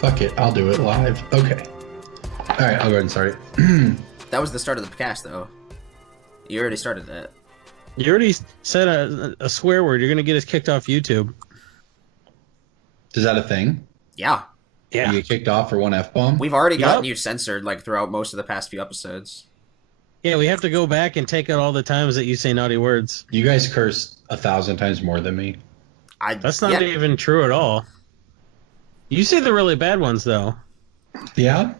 Fuck it, I'll do it live. Okay. All right, I'll go ahead and start it. That was the start of the cast, though. You already started that. You already said a swear word. You're going to get us kicked off YouTube. Is that a thing? Yeah. You get kicked off for one F-bomb? We've already gotten you censored, like, throughout most of the past few episodes. Yeah, we have to go back and take out all the times that you say naughty words. You guys curse 1,000 times more than me. That's not even true at all. You say the really bad ones, though. Yeah?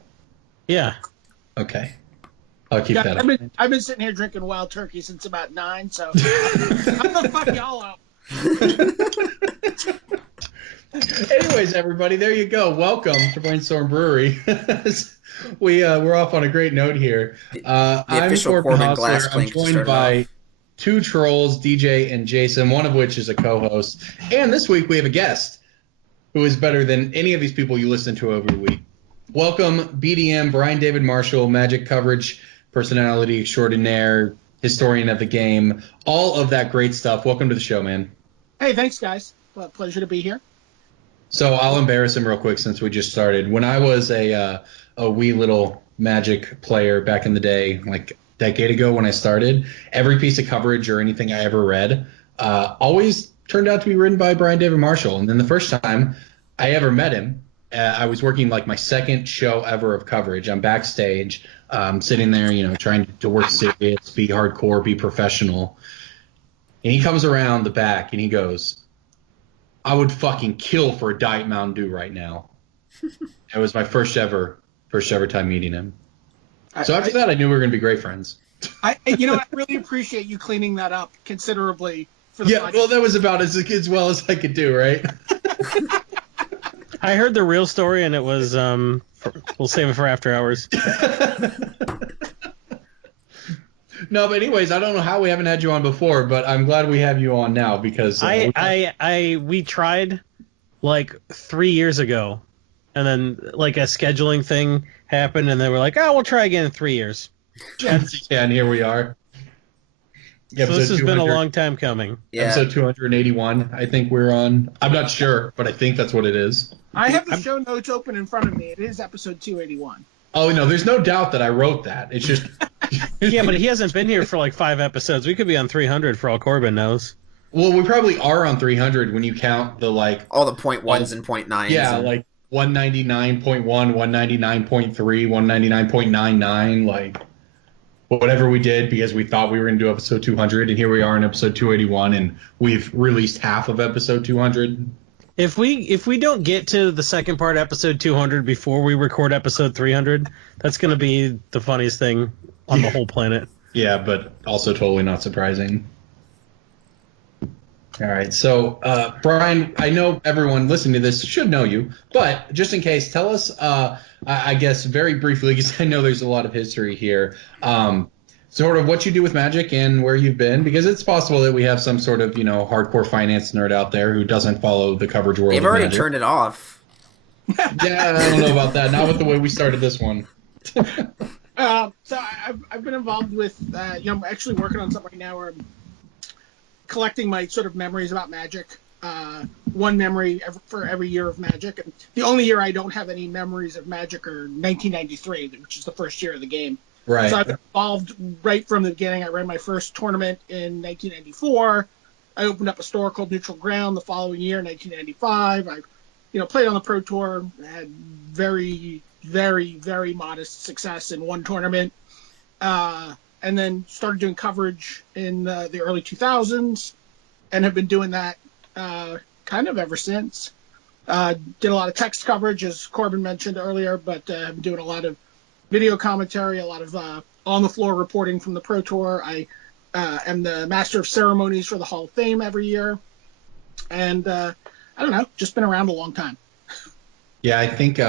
Yeah. Okay. I'll keep that up. I've been sitting here drinking wild turkey since about 9, so I'm gonna fuck y'all up. Anyways, everybody, there you go. Welcome to Brainstorm Brewery. We're off on a great note here. I'm Corbin Hostler. I'm joined by two trolls, DJ and Jason, one of which is a co-host. And this week we have a guest who is better than any of these people you listen to every week. Welcome, BDM, Brian David Marshall, Magic coverage personality extraordinaire, historian of the game, all of that great stuff. Welcome to the show, man. Hey, thanks, guys. Pleasure to be here. So I'll embarrass him real quick since we just started. When I was a wee little Magic player back in the day, like a decade ago when I started, every piece of coverage or anything I ever read always turned out to be written by Brian David Marshall. And then the first time I ever met him, I was working like my second show ever of coverage. I'm backstage, sitting there, trying to work serious, be hardcore, be professional. And he comes around the back and he goes, "I would fucking kill for a Diet Mountain Dew right now." It was my first ever time meeting him. So after that, I knew we were going to be great friends. I really appreciate you cleaning that up considerably for the podcast. Well, that was about as well as I could do, right? I heard the real story, and it was, we'll save it for after hours. No, but anyways, I don't know how we haven't had you on before, but I'm glad we have you on now because we tried like 3 years ago, and then like a scheduling thing happened, and they were like, "Oh, we'll try again in 3 years." Yes, and here we are. So this has been a long time coming. Yeah. Episode 281, I think we're on. I'm not sure, but I think that's what it is. I have the show notes open in front of me. It is episode 281. Oh, no, there's no doubt that I wrote that. It's just... Yeah, but he hasn't been here for like 5 episodes. We could be on 300 for all Corbin knows. Well, we probably are on 300 when you count the, like... all the .1s and .9s. Yeah, like 199.1, 199.3, 199.99, like... whatever we did because we thought we were going to do episode 200, and here we are in episode 281, and we've released half of episode 200. If we don't get to the second part, episode 200, before we record episode 300, that's going to be the funniest thing on the whole planet. Yeah, but also totally not surprising. All right, so Brian, I know everyone listening to this should know you, but just in case, tell us, I guess very briefly, because I know there's a lot of history here, sort of what you do with Magic and where you've been, because it's possible that we have some sort of, hardcore finance nerd out there who doesn't follow the coverage world. They've already turned it off. Yeah, I don't know about that. Not with the way we started this one. So I've been involved with, I'm actually working on something right now where I'm collecting my sort of memories about Magic. One memory for every year of Magic. And the only year I don't have any memories of Magic are 1993, which is the first year of the game. Right. So I've been involved right from the beginning. I ran my first tournament in 1994. I opened up a store called Neutral Ground the following year, 1995. I, played on the Pro Tour, had very, very, very modest success in one tournament, and then started doing coverage in the early 2000s, and have been doing that kind of ever since. Did a lot of text coverage, as Corbin mentioned earlier, but I've been doing a lot of video commentary, a lot of on-the-floor reporting from the Pro Tour. I am the Master of Ceremonies for the Hall of Fame every year. And, I don't know, just been around a long time. Yeah, I think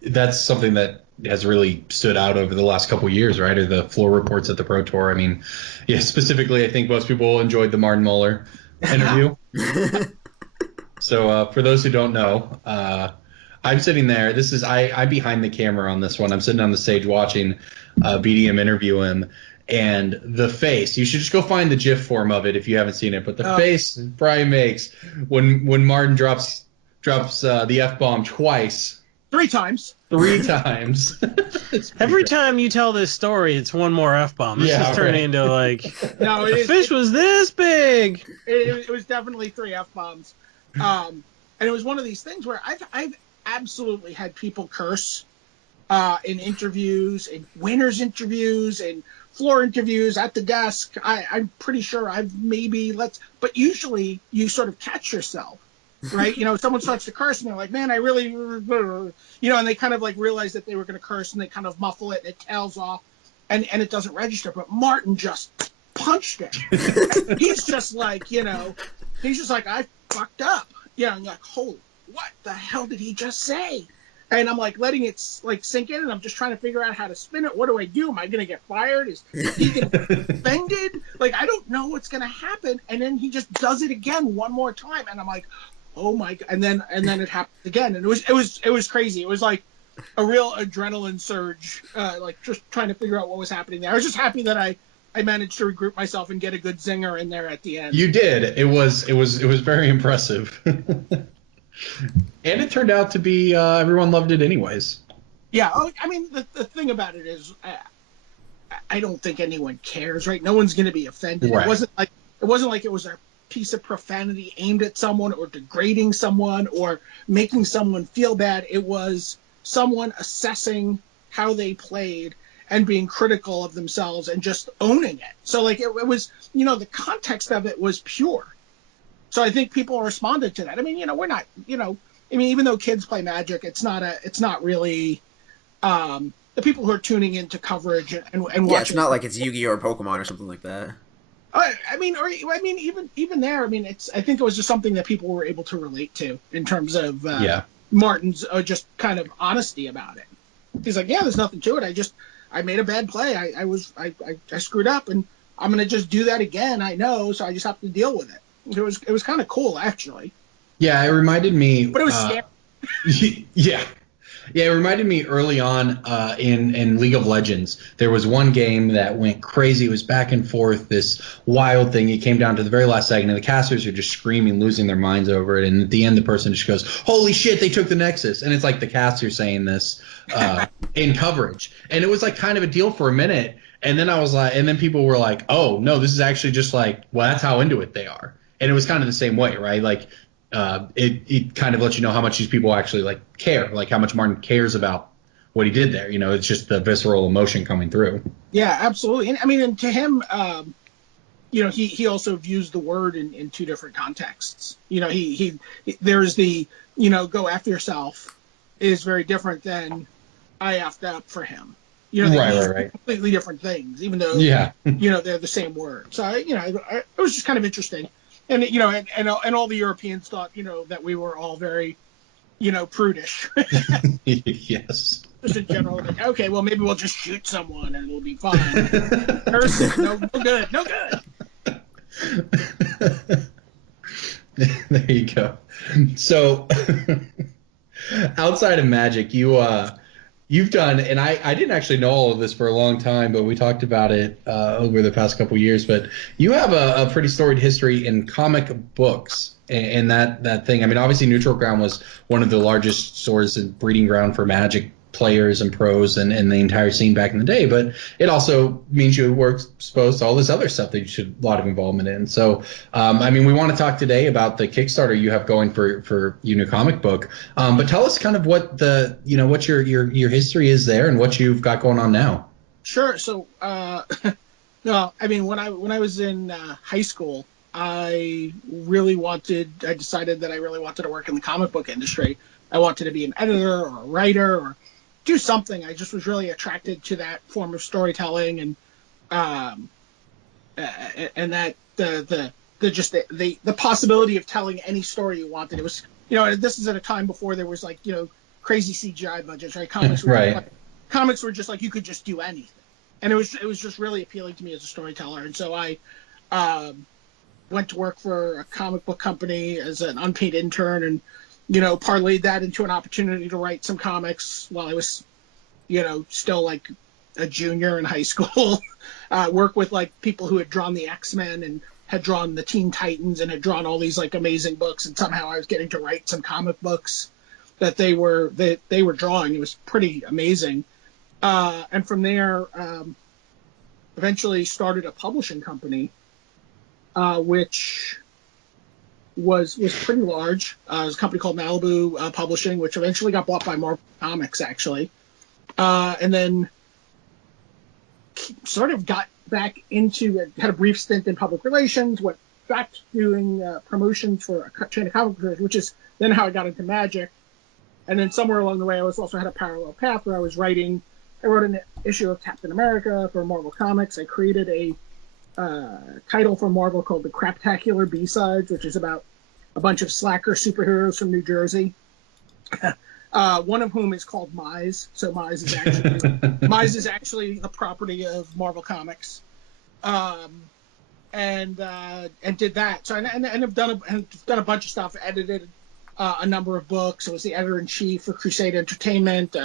that's something that has really stood out over the last couple of years, right? Or the floor reports at the Pro Tour. I mean, yeah, specifically, I think most people enjoyed the Martin Muller interview. So for those who don't know, I'm sitting there. I'm behind the camera on this one. I'm sitting on the stage watching BDM interview him, and the face. You should just go find the GIF form of it if you haven't seen it. But the face Brian makes when Martin drops the F-bomb twice 3 times. 3 times. Every time you tell this story, it's one more F-bomb. This is turning into like, no, the fish was this big. It was definitely 3 F-bombs. And it was one of these things where I've absolutely had people curse in interviews, in winners interviews, in floor interviews, at the desk. I'm pretty sure I've maybe but usually you sort of catch yourself, right? Someone starts to curse and they're like, man, I really, and they kind of like realize that they were going to curse and they kind of muffle it and it tails off and it doesn't register. But Martin just punched it. He's just like, I fucked up. And you're like, holy, what the hell did he just say? And I'm like letting it like sink in, and I'm just trying to figure out how to spin it. What do I do? Am I going to get fired? Is he going to be offended? Like, I don't know what's going to happen. And then he just does it again one more time, and I'm like, oh my God! And then it happened again, and it was crazy. It was like a real adrenaline surge, like just trying to figure out what was happening there. I was just happy that I managed to regroup myself and get a good zinger in there at the end. You did. It was very impressive. And it turned out to be everyone loved it anyways. Yeah, I mean the thing about it is I don't think anyone cares, right? No one's going to be offended. Right. It wasn't like it was a piece of profanity aimed at someone or degrading someone or making someone feel bad. It was someone assessing how they played and being critical of themselves and just owning it. So like it was, the context of it was pure. So I think people responded to that. I mean, we're not, even though kids play Magic, it's not really the people who are tuning into coverage and watching. Yeah, it's not like it's Yu-Gi-Oh or Pokemon or something like that. Even there, I think it was just something that people were able to relate to in terms of Martin's just kind of honesty about it. He's like, yeah, there's nothing to it. I made a bad play. I screwed up, and I'm gonna just do that again. I know, so I just have to deal with it. It was kind of cool, actually. Yeah, it reminded me. But it was scary. Yeah, it reminded me early on in League of Legends. There was one game that went crazy. It was back and forth, this wild thing. It came down to the very last second, and the casters are just screaming, losing their minds over it. And at the end, the person just goes, "Holy shit, they took the Nexus!" And it's like the caster saying this in coverage, and it was like kind of a deal for a minute. And then I was like, and then people were like, "Oh no, this is actually just like, well, that's how into it they are." And it was kind of the same way, right? Like, it kind of lets you know how much these people actually like care, like how much Martin cares about what he did there. It's just the visceral emotion coming through. Yeah, absolutely. And and to him, he also views the word in 2 different contexts. He there's the go after yourself is very different than I effed up for him. Right. Completely different things, even though they're the same word. So it was just kind of interesting. And and all the Europeans thought that we were all very prudish. Yes. Just in general, like, okay, well maybe we'll just shoot someone and it'll be fine. Person, no good. There you go. So outside of Magic, you've done, and I didn't actually know all of this for a long time, but we talked about it over the past couple of years. But you have a pretty storied history in comic books and that thing. I mean, obviously, Neutral Ground was one of the largest source and breeding ground for Magic players and pros and the entire scene back in the day. But it also means you were exposed to all this other stuff that you should a lot of involvement in. So, we want to talk today about the Kickstarter you have going for your new comic book. But tell us kind of what what your history is there and what you've got going on now. Sure. So, no, when I was in high school, I decided that I really wanted to work in the comic book industry. I wanted to be an editor or a writer or do something. I just was really attracted to that form of storytelling and that the possibility of telling any story you wanted. It was, this is at a time before there was crazy CGI budgets, right? Comics were just like you could just do anything, and it was just really appealing to me as a storyteller. And so I went to work for a comic book company as an unpaid intern and parlayed that into an opportunity to write some comics while I was, still like a junior in high school. Work with people who had drawn the X-Men and had drawn the Teen Titans and had drawn all these amazing books, and somehow I was getting to write some comic books. that they were drawing. It was pretty amazing. And from there, eventually started a publishing company, which was pretty large. It was a company called Malibu Publishing, which eventually got bought by Marvel Comics, actually. And then sort of got back into, had a brief stint in public relations, went back to doing promotions for a chain of comic books, which is then how I got into Magic. And then somewhere along the way, I also had a parallel path where I wrote an issue of Captain America for Marvel Comics. I created a title for Marvel called The Craptacular B-Sides, which is about a bunch of slacker superheroes from New Jersey. One of whom is called Mize. So Mize is actually the property of Marvel Comics. And did that. So and I've done a bunch of stuff. Edited a number of books. I was the editor-in-chief for Crusade Entertainment.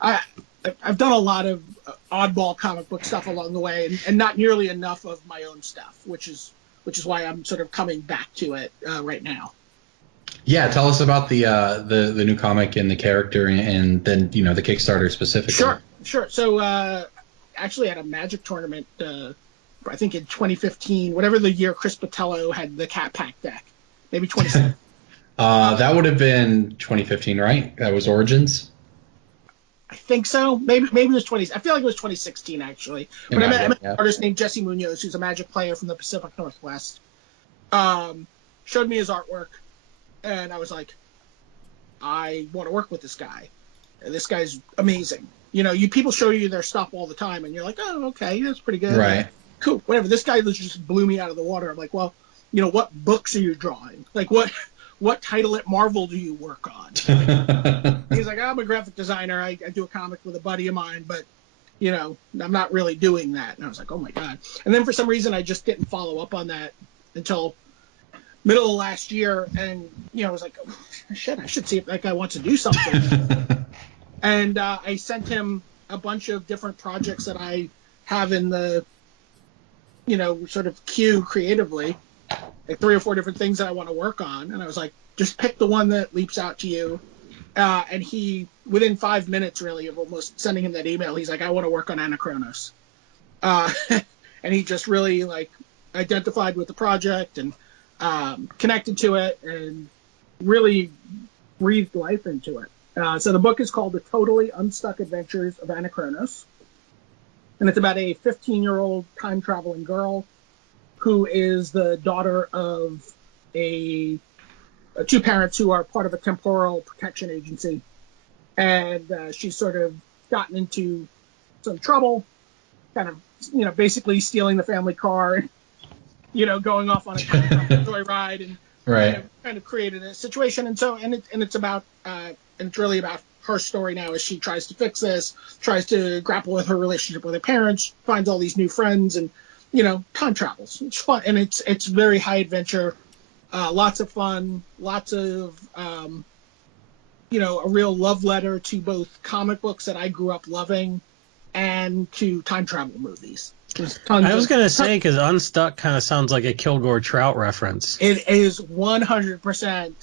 I've done a lot of oddball comic book stuff along the way, and not nearly enough of my own stuff, which is why I'm sort of coming back to it right now. Yeah, tell us about the new comic and the character, and then the Kickstarter specifically. Sure. So actually, at a Magic tournament, I think in 2015, whatever the year Chris Botello had the Cat Pack deck, maybe 2017. That would have been 2015, right? That was Origins. I think so. Maybe it was 20. I feel like it was 2016 actually. But I met an artist named Jesse Munoz, who's a Magic player from the Pacific Northwest. Showed me his artwork, and I was like, I want to work with this guy. This guy's amazing. People show you their stuff all the time, and you're like, oh, okay, that's pretty good. Right. Cool. Whatever. This guy just blew me out of the water. I'm like, well, what books are you drawing? Like, what title at Marvel do you work on? He's like, I'm a graphic designer. I do a comic with a buddy of mine, but, I'm not really doing that. And I was like, oh, my God. And then for some reason, I just didn't follow up on that until middle of last year. And, I was like, oh, shit, I should see if that guy wants to do something. And I sent him a bunch of different projects that I have in the, sort of queue creatively. Like 3 or 4 different things that I want to work on. And I was like, just pick the one that leaps out to you. And he, within 5 minutes really of almost sending him that email, he's like, I want to work on Chronos. And he just really identified with the project and connected to it and really breathed life into it. So the book is called The Totally Unstuck Adventures of Chronos. And it's about a 15-year-old time-traveling girl who is the daughter of two parents who are part of a temporal protection agency. And she's sort of gotten into some trouble, kind of, basically stealing the family car and, going off on a joyride and right. kind of created a situation. And so, it's about, and it's really about her story now as she tries to fix this, tries to grapple with her relationship with her parents, finds all these new friends, and, time travels. It's fun, and it's very high adventure, lots of fun, lots of, a real love letter to both comic books that I grew up loving and to time travel movies. I was going to say, because Unstuck kind of sounds like a Kilgore Trout reference. It is 100%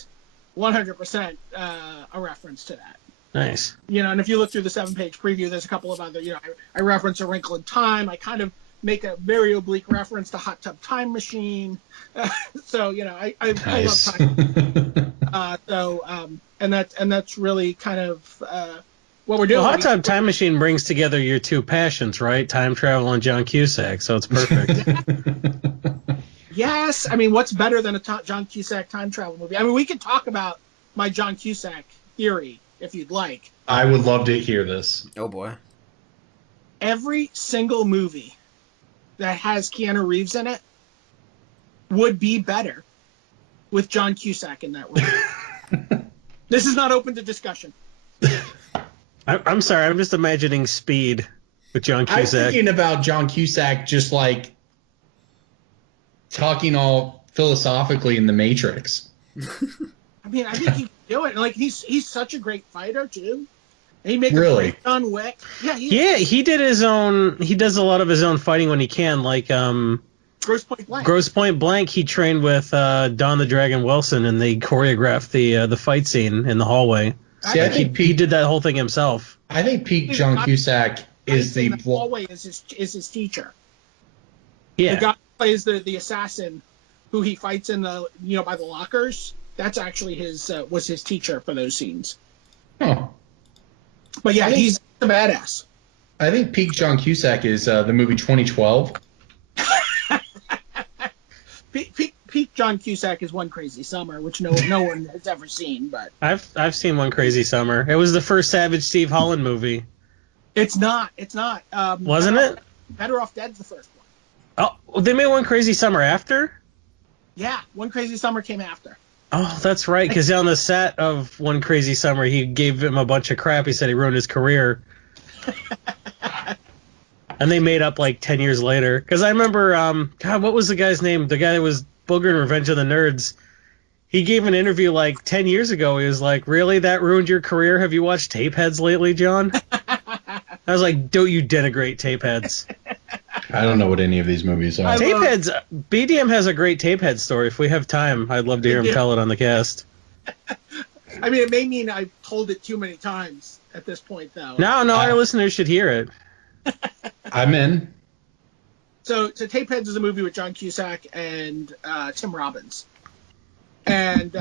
a reference to that. Nice. And if you look through the 7-page preview, there's a couple of other, I reference A Wrinkle in Time. I kind of make a very oblique reference to Hot Tub Time Machine. So, I love time. And that's really kind of what we're doing. Well, Hot Tub Time Machine brings together your two passions, right? Time travel and John Cusack, so it's perfect. Yes. I mean, what's better than a John Cusack time travel movie? I mean, we could talk about my John Cusack theory if you'd like. I would love to hear this. Oh, boy. Every single movie that has Keanu Reeves in it would be better with John Cusack in that role. This is not open to discussion. I'm sorry, I'm just imagining Speed with John Cusack. I'm thinking about John Cusack just talking all philosophically in The Matrix. I mean, I think he can do it. He's such a great fighter too. And he makes really a great John Wick. He did his own. He does a lot of his own fighting when he can. Grosse Point Blank. Grosse Point Blank. He trained with Don the Dragon Wilson, and they choreographed the fight scene in the hallway. See, I think he did that whole thing himself. I think peak John Cusack is the hallway is his teacher. Yeah. The guy who plays the assassin, who he fights in the by the lockers. That's actually was his teacher for those scenes. Oh. But yeah, he's a badass. I think peak John Cusack is the movie 2012. Peak John Cusack is One Crazy Summer, which no one has ever seen. But I've seen One Crazy Summer. It was the first Savage Steve Holland movie. It's not. Wasn't it? Better Off Dead's the first one. Oh, they made One Crazy Summer after? Yeah, One Crazy Summer came after. Oh, that's right. Because on the set of One Crazy Summer, he gave him a bunch of crap. He said he ruined his career. And they made up like 10 years later. Because I remember, God, what was the guy's name? The guy that was Booger in Revenge of the Nerds. He gave an interview like 10 years ago. He was like, really? That ruined your career? Have you watched Tapeheads lately, John? I was like, don't you denigrate Tapeheads. I don't know what any of these movies are. Tapeheads, BDM has a great Tapehead story. If we have time, I'd love to hear him tell it on the cast. I mean, it may mean I've told it too many times at this point, though. No, our listeners should hear it. I'm in. So Tapeheads is a movie with John Cusack and Tim Robbins. And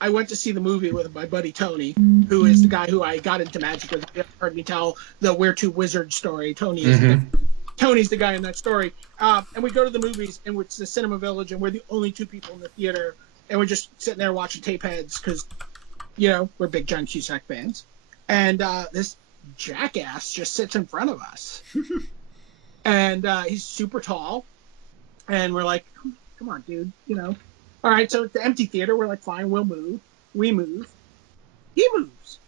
I went to see the movie with my buddy Tony, who is the guy who I got into magic with. You heard me tell the We're Two Wizards story. Tony's the guy in that story. And we go to the movies, and it's the Cinema Village, and we're the only two people in the theater. And we're just sitting there watching Tapeheads because, we're big John Cusack fans. And this jackass just sits in front of us. And he's super tall. And we're like, come on, dude, All right, so at the empty theater, we're like, fine, we'll move. We move. He moves.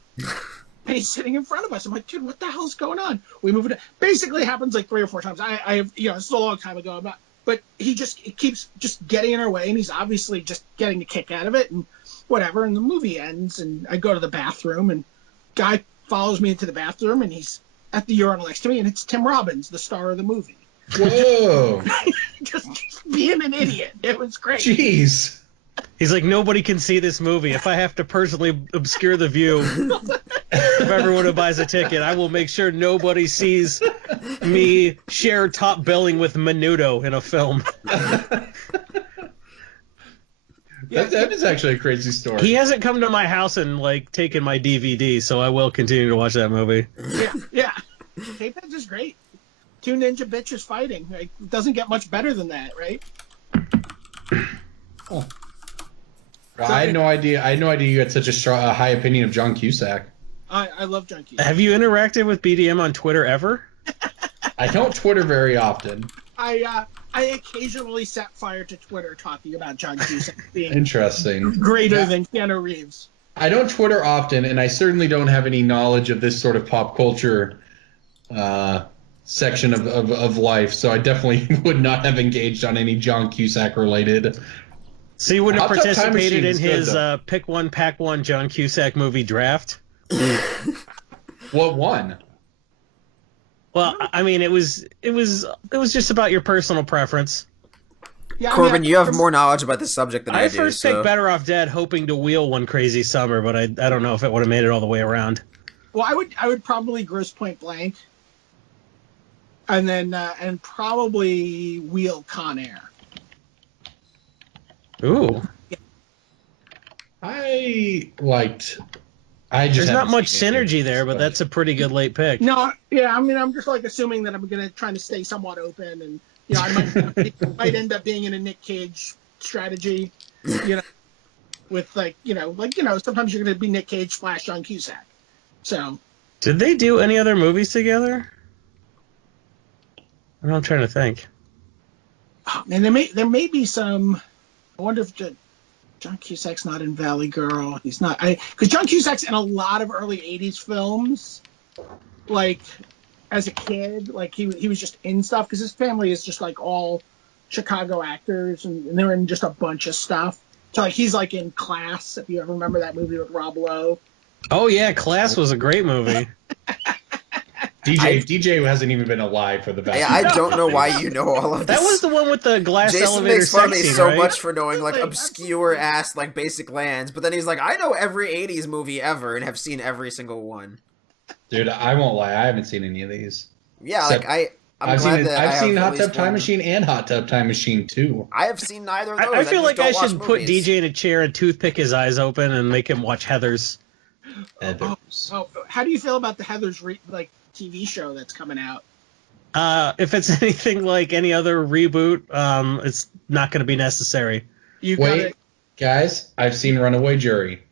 And he's sitting in front of us. I'm like, dude, what the hell's going on? We move it. Basically, it happens like 3 or 4 times. I have, this is a long time ago. But he keeps just getting in our way, and he's obviously just getting a kick out of it, and whatever. And the movie ends, and I go to the bathroom, and guy follows me into the bathroom, and he's at the urinal next to me, and it's Tim Robbins, the star of the movie. Whoa! just being an idiot. It was great. Jeez. He's like, nobody can see this movie. If I have to personally obscure the view of everyone who buys a ticket, I will make sure nobody sees me share top billing with Menudo in a film. That is actually a crazy story. He hasn't come to my house and taken my DVD, so I will continue to watch that movie. Yeah. Tapeheads is great. 2 ninja bitches fighting. It doesn't get much better than that, right? Oh. I had no idea. You had such a high opinion of John Cusack. I love John Cusack. Have you interacted with BDM on Twitter ever? I don't Twitter very often. I occasionally set fire to Twitter talking about John Cusack being interesting, greater than Keanu Reeves. I don't Twitter often, and I certainly don't have any knowledge of this sort of pop culture section of life. So I definitely would not have engaged on any John Cusack related. So you wouldn't have participated in his pick one, pack one John Cusack movie draft? What one? Well, I mean, it was just about your personal preference. Yeah, Corbin, you have more knowledge about this subject than I do. I first picked Better Off Dead, hoping to wheel One Crazy Summer, but I don't know if it would have made it all the way around. Well, I would probably Grosse Point Blank, and then and probably wheel Con Air. Ooh. There's not much synergy there, but that's a pretty good late pick. No, yeah, I mean, I'm just assuming that I'm going to try to stay somewhat open, and I might end up being in a Nick Cage strategy, with sometimes you're going to be Nick Cage / John Cusack. So. Did they do any other movies together? I'm trying to think. Oh, man, there may be some. I wonder if John Cusack's not in Valley Girl. He's not. Because John Cusack's in a lot of early '80s films. As a kid, he was just in stuff because his family is just all Chicago actors, and they're in just a bunch of stuff. So he's in Class. If you ever remember that movie with Rob Lowe. Oh yeah, Class was a great movie. DJ hasn't even been alive for the vast. I don't know why you know all of this. That was the one with the glass Jason elevator makes fun of me sex scene, so right? much for knowing like obscure ass like basic lands, but then he's like, I know every '80s movie ever and have seen every single one. Dude, I won't lie, I haven't seen any of these. Yeah, like I've seen Hot Tub Time Machine and Hot Tub Time Machine 2. I have seen neither of those. I feel like I don't should watch put movies. DJ in a chair and toothpick his eyes open and make him watch Heathers. How do you feel about the Heathers TV show that's coming out? If it's anything like any other reboot, it's not going to be necessary. Wait, guys, I've seen Runaway Jury.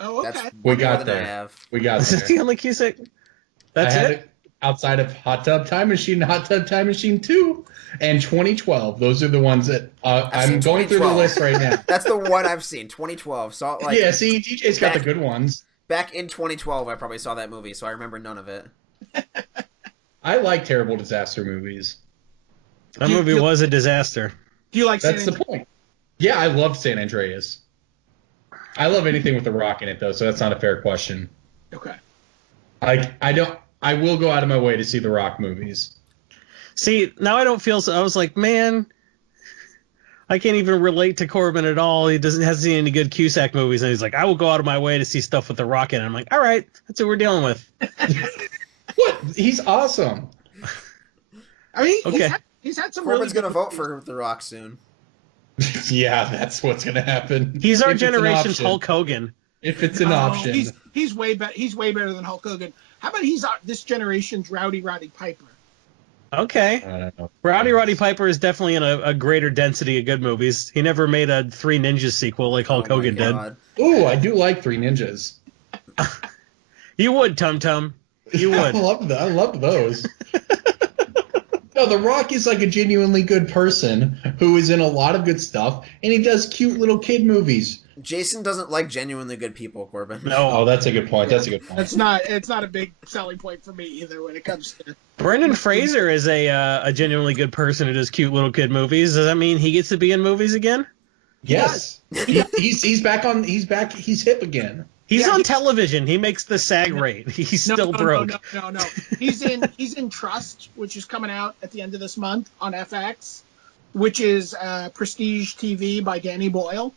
Oh, okay. We got there. Is that the only Cusack? That's it? Outside of Hot Tub Time Machine, Hot Tub Time Machine 2, and 2012. Those are the ones that I'm going through the list right now. That's the one I've seen, 2012. So like, yeah, see, DJ's got the good ones. Back in 2012, I probably saw that movie, so I remember none of it. I like terrible disaster movies. That movie was a disaster. Do you like That's the point. Yeah, I love San Andreas. I love anything with The Rock in it, though, so that's not a fair question. Okay. I will go out of my way to see The Rock movies. See, now I don't feel so. I was like, man, I can't even relate to Corbin at all. He hasn't seen any good Cusack movies, and he's like, I will go out of my way to see stuff with The Rock in it. I'm like, all right, that's what we're dealing with. What? He's awesome. I mean, okay. He's had some. Corbin's gonna vote for The Rock soon. Yeah, that's what's gonna happen. He's our generation's Hulk Hogan. If it's an option, he's way better. He's way better than Hulk Hogan. How about he's this generation's Roddy Piper? Okay. I don't know. Roddy Piper is definitely in a greater density of good movies. He never made a Three Ninjas sequel like Hulk Hogan did. Ooh, I do like Three Ninjas. You would, Tum Tum. You would. I love those. No, The Rock is like a genuinely good person who is in a lot of good stuff, and he does cute little kid movies. Jason doesn't like genuinely good people, Corbin. No. Oh, that's a good point. That's a good point. It's not a big selling point for me either when it comes to. Brendan Fraser is a genuinely good person who does cute little kid movies. Does that mean he gets to be in movies again? Yes. He's back on. He's back. He's hip again. He's on television. He makes the SAG rate. He's still broke. No. He's in Trust, which is coming out at the end of this month on FX, which is Prestige TV by Danny Boyle.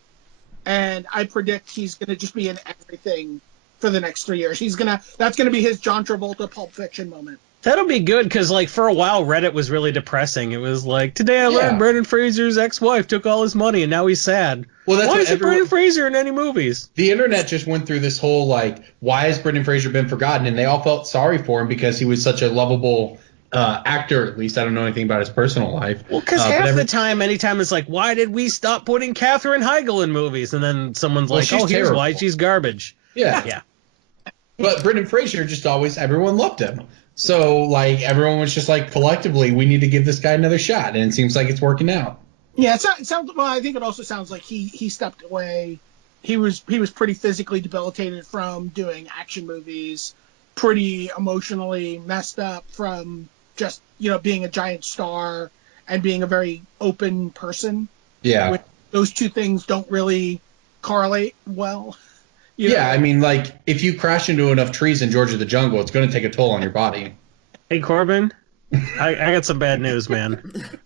And I predict he's going to just be in everything for the next 3 years. That's going to be his John Travolta Pulp Fiction moment. That'll be good because, like, for a while, Reddit was really depressing. It was like, today I learned Brendan Fraser's ex-wife took all his money and now he's sad. Well, why isn't Brendan Fraser in any movies? The internet just went through this whole, like, why has Brendan Fraser been forgotten? And they all felt sorry for him because he was such a lovable actor, at least. I don't know anything about his personal life. Well, because half the time, anytime it's like, why did we stop putting Katherine Heigl in movies? And then someone's like, oh, here's why, she's garbage. Yeah. But Brendan Fraser just always, everyone loved him. So, like, everyone was just like, collectively, we need to give this guy another shot. And it seems like it's working out. Yeah, it sounds. Well, I think it also sounds like he stepped away. He was pretty physically debilitated from doing action movies, pretty emotionally messed up from just, being a giant star and being a very open person. Yeah. Those two things don't really correlate well. I mean, like, if you crash into enough trees in Georgia the Jungle, it's going to take a toll on your body. Hey, Corbin, I got some bad news, man.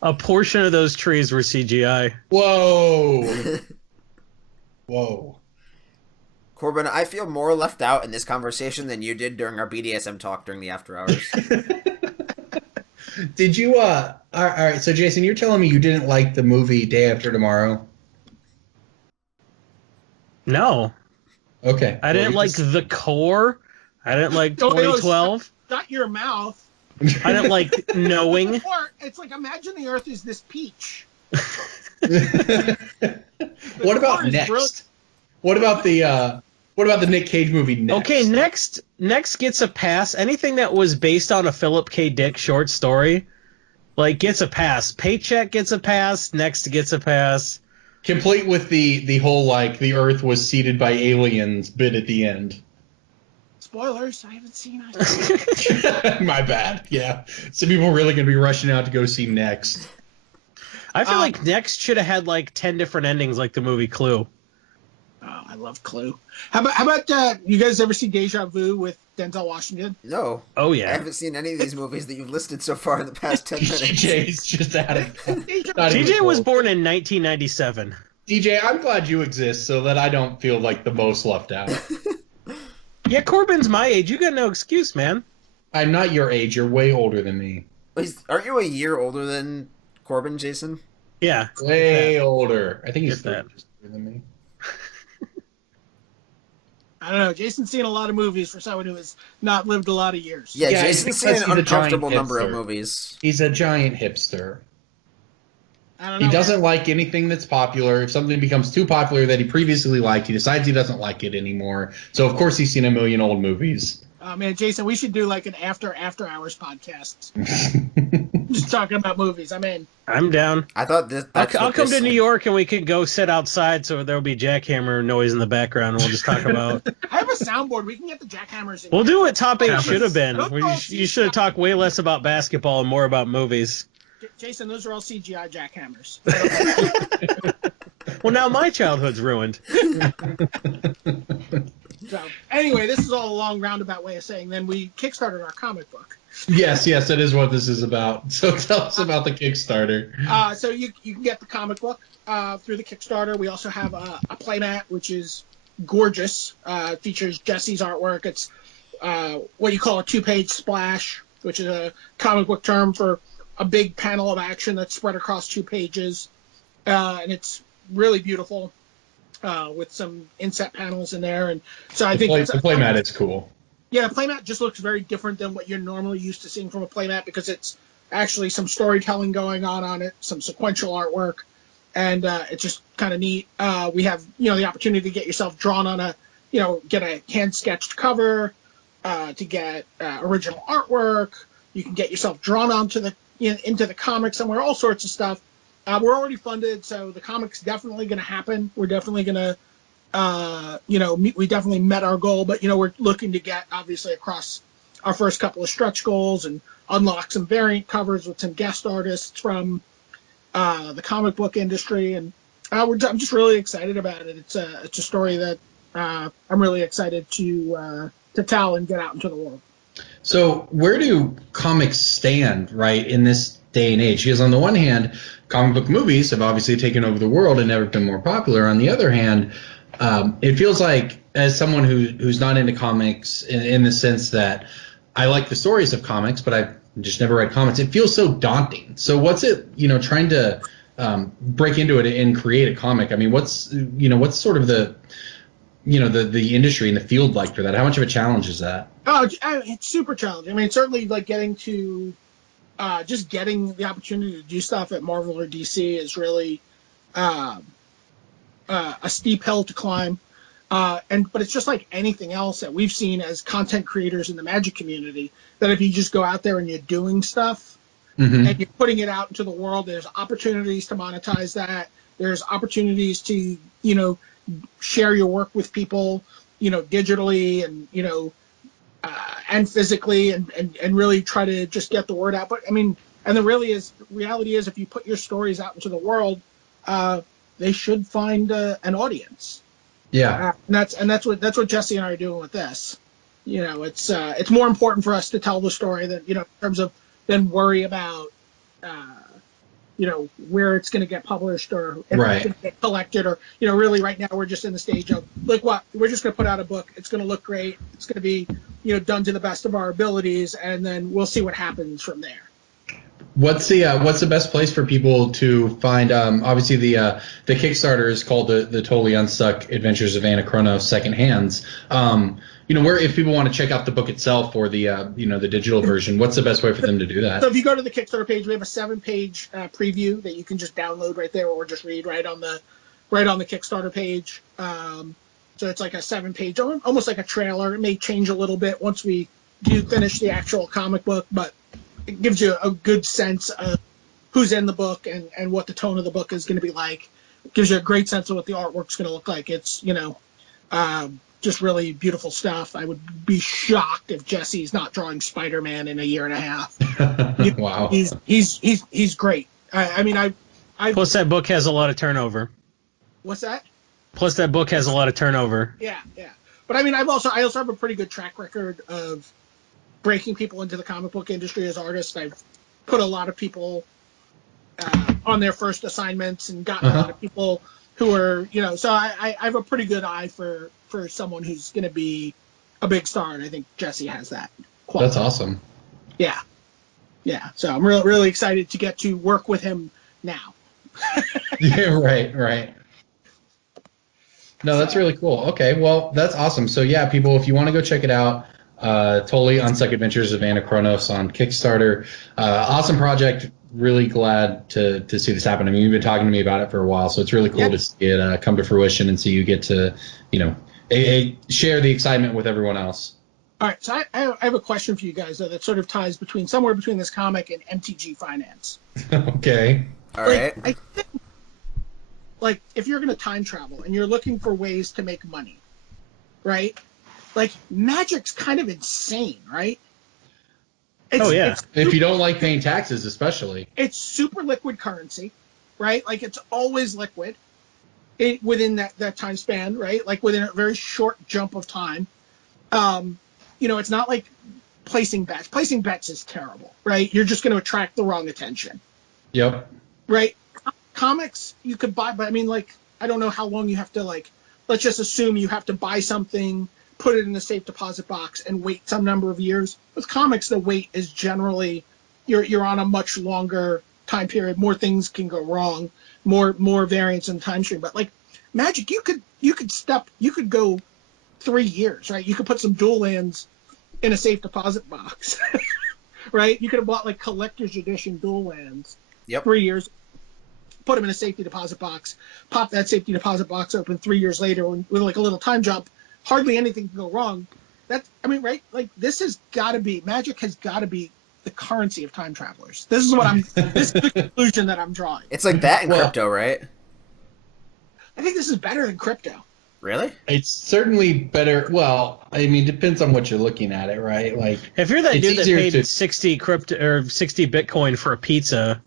A portion of those trees were CGI. Whoa. Corbin, I feel more left out in this conversation than you did during our BDSM talk during the after hours. Did you, all right, so Jason, you're telling me you didn't like the movie Day After Tomorrow? No. Okay. I didn't like The Core. I didn't like 2012. Shut your mouth. I didn't like Knowing. Or it's like, imagine the Earth is this peach. What about Next? What about the Nick Cage movie Next? Okay, Next gets a pass. Anything that was based on a Philip K. Dick short story, like, gets a pass. Paycheck gets a pass. Next gets a pass. Complete with the whole, like, the Earth was seeded by aliens bit at the end. Spoilers, I haven't seen it. My bad. Yeah. Some people are really going to be rushing out to go see Next. I feel like Next should have had, like, 10 different endings like the movie Clue. Oh, I love Clue. How about you guys ever see Deja Vu with Denzel Washington. No. Oh I yeah. haven't seen any of these movies that you've listed so far in the past 10 minutes. DJ's just out of. not even TJ was close. born in 1997. DJ, I'm glad you exist so that I don't feel like the most left out. Yeah, Corbin's my age. You got no excuse, man. I'm not your age. You're way older than me. Aren't you a year older than Corbin, Jason? Yeah. Way older. I think he's If that. 3 years older than me. I don't know. Jason's seen a lot of movies for someone who has not lived a lot of years. Yeah, Yeah, Jason's it's seen because an he's a uncomfortable giant number of hipster. movies. He's a giant hipster. I don't know. He doesn't like anything that's popular. If something becomes too popular that he previously liked, he decides he doesn't like it anymore. So, of course, he's seen a million old movies. Oh, man, Jason, we should do like an after hours podcast. Just talking about movies. I'm in. I'm down. I thought this. I'll come to New York and we can go sit outside so there'll be jackhammer noise in the background and we'll just talk about. I have a soundboard. We can get the jackhammers in. We'll do what Top 8 should have been. Those are all You should have talked way less about basketball and more about movies. Jason, those are all CGI jackhammers. Well, now my childhood's ruined. So, anyway, this is all a long roundabout way of saying then we kickstarted our comic book. Yes, that is what this is about. So tell us about the Kickstarter. So you can get the comic book through the Kickstarter. We also have a playmat, which is gorgeous. Features Jesse's artwork. It's what you call a 2-page splash, which is a comic book term for a big panel of action that's spread across 2 pages. And it's really beautiful with some inset panels in there. And so I think The playmat is cool. Yeah, the playmat just looks very different than what you're normally used to seeing from a playmat because it's actually some storytelling going on it, some sequential artwork, and it's just kind of neat. We have, the opportunity to get yourself drawn on get a hand-sketched cover, to get original artwork. You can get yourself drawn into the comic somewhere, all sorts of stuff. We're already funded, so the comic's definitely going to happen. We're definitely going to we definitely met our goal, but, we're looking to get, obviously, across our first couple of stretch goals and unlock some variant covers with some guest artists from the comic book industry. And I'm just really excited about it. It's a story that I'm really excited to tell and get out into the world. So where do comics stand, right, in this day and age? Because on the one hand, comic book movies have obviously taken over the world and never been more popular. On the other hand, it feels like, as someone who's not into comics in the sense that I like the stories of comics, but I've just never read comics, it feels so daunting. So what's it, trying to break into it and create a comic? I mean, what's sort of the industry and the field like for that? How much of a challenge is that? Oh, it's super challenging. I mean, certainly like getting the opportunity to do stuff at Marvel or DC is really a steep hill to climb. But it's just like anything else that we've seen as content creators in the Magic community, that if you just go out there and you're doing stuff and you're putting it out into the world, there's opportunities to monetize that. There's opportunities to, share your work with people, digitally and physically and really try to just get the word out. But I mean, and the reality is if you put your stories out into the world, they should find an audience. Yeah. And that's what Jesse and I are doing with this. It's more important for us to tell the story than, in terms of than worry about, where it's going to get published or if Right. it's going to get collected or, really right now we're just in the stage of we're just going to put out a book. It's going to look great. It's going to be, done to the best of our abilities. And then we'll see what happens from there. What's the best place for people to find? Obviously, the Kickstarter is called the Totally Unstuck Adventures of Anna Chronos Second Hands. Where if people want to check out the book itself or the the digital version, what's the best way for them to do that? So if you go to the Kickstarter page, we have a 7-page preview that you can just download right there, or just read right on the Kickstarter page. So it's like a 7-page, almost like a trailer. It may change a little bit once we do finish the actual comic book, but it gives you a good sense of who's in the book and what the tone of the book is going to be like. It gives you a great sense of what the artwork's going to look like. It's, just really beautiful stuff. I would be shocked if Jesse's not drawing Spider-Man in a year and a half. Wow. He's great. Plus, that book has a lot of turnover. What's that? Plus, that book has a lot of turnover. Yeah. But I mean, I also have a pretty good track record of breaking people into the comic book industry as artists. I've put a lot of people on their first assignments and gotten a lot of people who are, so I have a pretty good eye for someone who's going to be a big star, and I think Jesse has that quality. That's awesome. Yeah. Yeah. So I'm really excited to get to work with him now. Yeah, right. No, that's really cool. Okay, well, that's awesome. So yeah, people, if you want to go check it out, totally Unstuck Adventures of Anna Chronos on Kickstarter. Awesome project. Really glad to see this happen. I mean, you've been talking to me about it for a while, so it's really cool to see it come to fruition and see you get to, share the excitement with everyone else. All right, so I have a question for you guys, though, that sort of ties somewhere between this comic and MTG Finance. Okay. All right. I think, if you're going to time travel and you're looking for ways to make money, right? Magic's kind of insane, right? If you don't like paying taxes, especially. It's super liquid currency, right? It's always liquid within that time span, right? Within a very short jump of time. It's not like placing bets. Placing bets is terrible, right? You're just going to attract the wrong attention. Yep. Right? Comics, you could buy, but I mean, I don't know how long you have to, let's just assume you have to buy something, put it in a safe deposit box, and wait some number of years. With comics, the wait is generally, you're on a much longer time period. More things can go wrong, more variance in time stream. But Magic, you could go 3 years, right? You could put some dual lands in a safe deposit box, right? You could have bought collector's edition dual lands. Yep. 3 years, put them in a safety deposit box, pop that safety deposit box open 3 years later with a little time jump. Hardly anything can go wrong. Right? This has got to be, Magic has got to be the currency of time travelers. This is the conclusion that I'm drawing. It's like that in crypto, right? I think this is better than crypto. Really? It's certainly better. Well, I mean, depends on what you're looking at it, right? If you're that dude that paid 60 Bitcoin for a pizza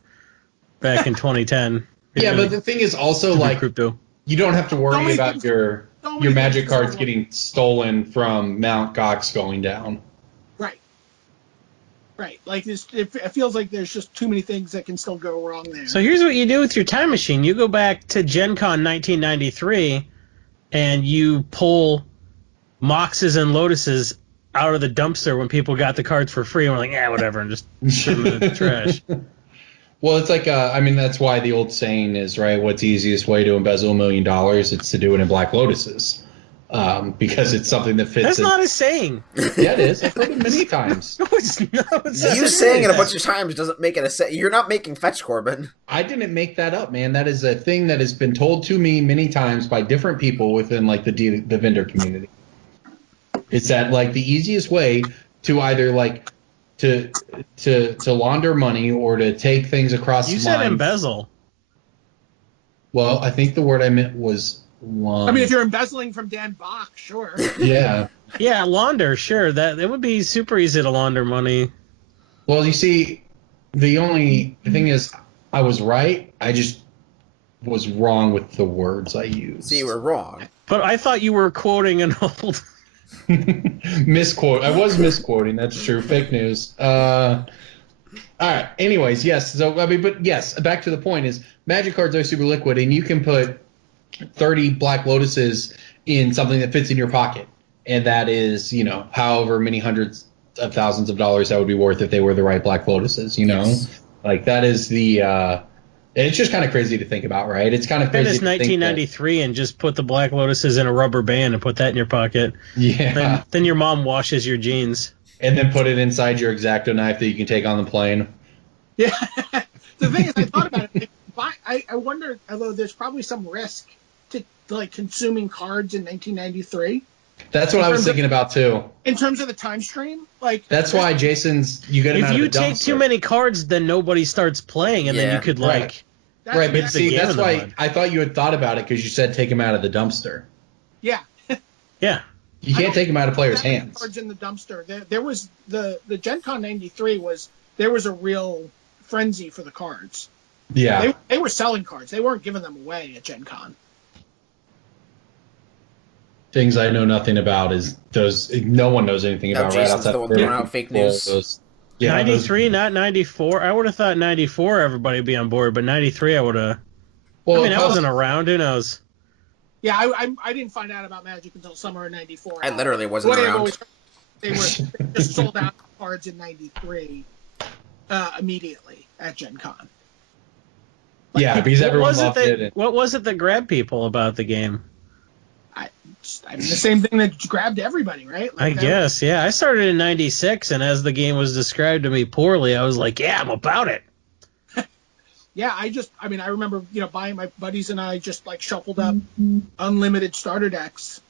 back in 2010. Yeah, but the thing is also crypto. You don't have to worry about your Magic cards getting stolen from Mount Gox going down. Right. It feels like there's just too many things that can still go wrong there. So here's what you do with your time machine. You go back to Gen Con 1993 and you pull Moxes and Lotuses out of the dumpster when people got the cards for free and we're like, whatever, and just put them in the trash. Well, it's that's why the old saying is, right, what's the easiest way to embezzle $1 million? It's to do it in Black Lotuses. Because it's something that fits. That's not a saying. Yeah, it is. I've heard it many times. No, it's not. You saying it a bunch of times doesn't make it a say. You're not making fetch, Corbin. I didn't make that up, man. That is a thing that has been told to me many times by different people within the vendor community. It's that the easiest way to either to launder money or to take things across. You said embezzle. Well, I think the word I meant was. I mean, if you're embezzling from Dan Bach, sure. Yeah. Yeah, launder, sure. That it would be super easy to launder money. Well, you see, the thing is, I was right. I just was wrong with the words I used. So you were wrong. But I thought you were quoting an old misquote. I was misquoting. That's true. Fake news. All right. Anyways, yes. So but yes. Back to the point is, Magic cards are super liquid, and you can put 30 Black Lotuses in something that fits in your pocket, and that is, however many hundreds of thousands of dollars that would be worth if they were the right Black Lotuses. Yes. That is the. It's just kind of crazy to think about, right? It's kind of crazy. It's 1993, and just put the Black Lotuses in a rubber band and put that in your pocket. Yeah. Then your mom washes your jeans. And then put it inside your X-Acto knife that you can take on the plane. Yeah. The thing is, I thought about it. I wonder, although there's probably some risk to consuming cards in 1993. That's what I was thinking about too. In terms of the time stream, that's why Jason's. You get him out of the dumpster. If you take too many cards, then nobody starts playing, and then you could right. But see, that's why I thought you had thought about it because you said take him out of the dumpster. Yeah. Yeah. You can't take him out of players' hands. Cards in the dumpster. There was the Gen Con 93 there was a real frenzy for the cards. Yeah. They were selling cards. They weren't giving them away at Gen Con. things I know nothing about is those. No one knows anything Now about right Jason's outside the one throwing out fake news. Yeah, 93, not 94. I would have thought 94 everybody would be on board, but 93 I would have. Well, I mean, I wasn't around. Who knows? Yeah, I didn't find out about Magic until summer of '94. I literally wasn't around. They just sold out cards in '93 immediately at Gen Con. Yeah, because everyone loved it. What was it that grabbed people about the game? I mean, the same thing that grabbed everybody, right? I guess, yeah. I started in '96, and as the game was described to me poorly, I was like, yeah, I'm about it. Yeah, I remember, buying my buddies and I just like shuffled up unlimited starter decks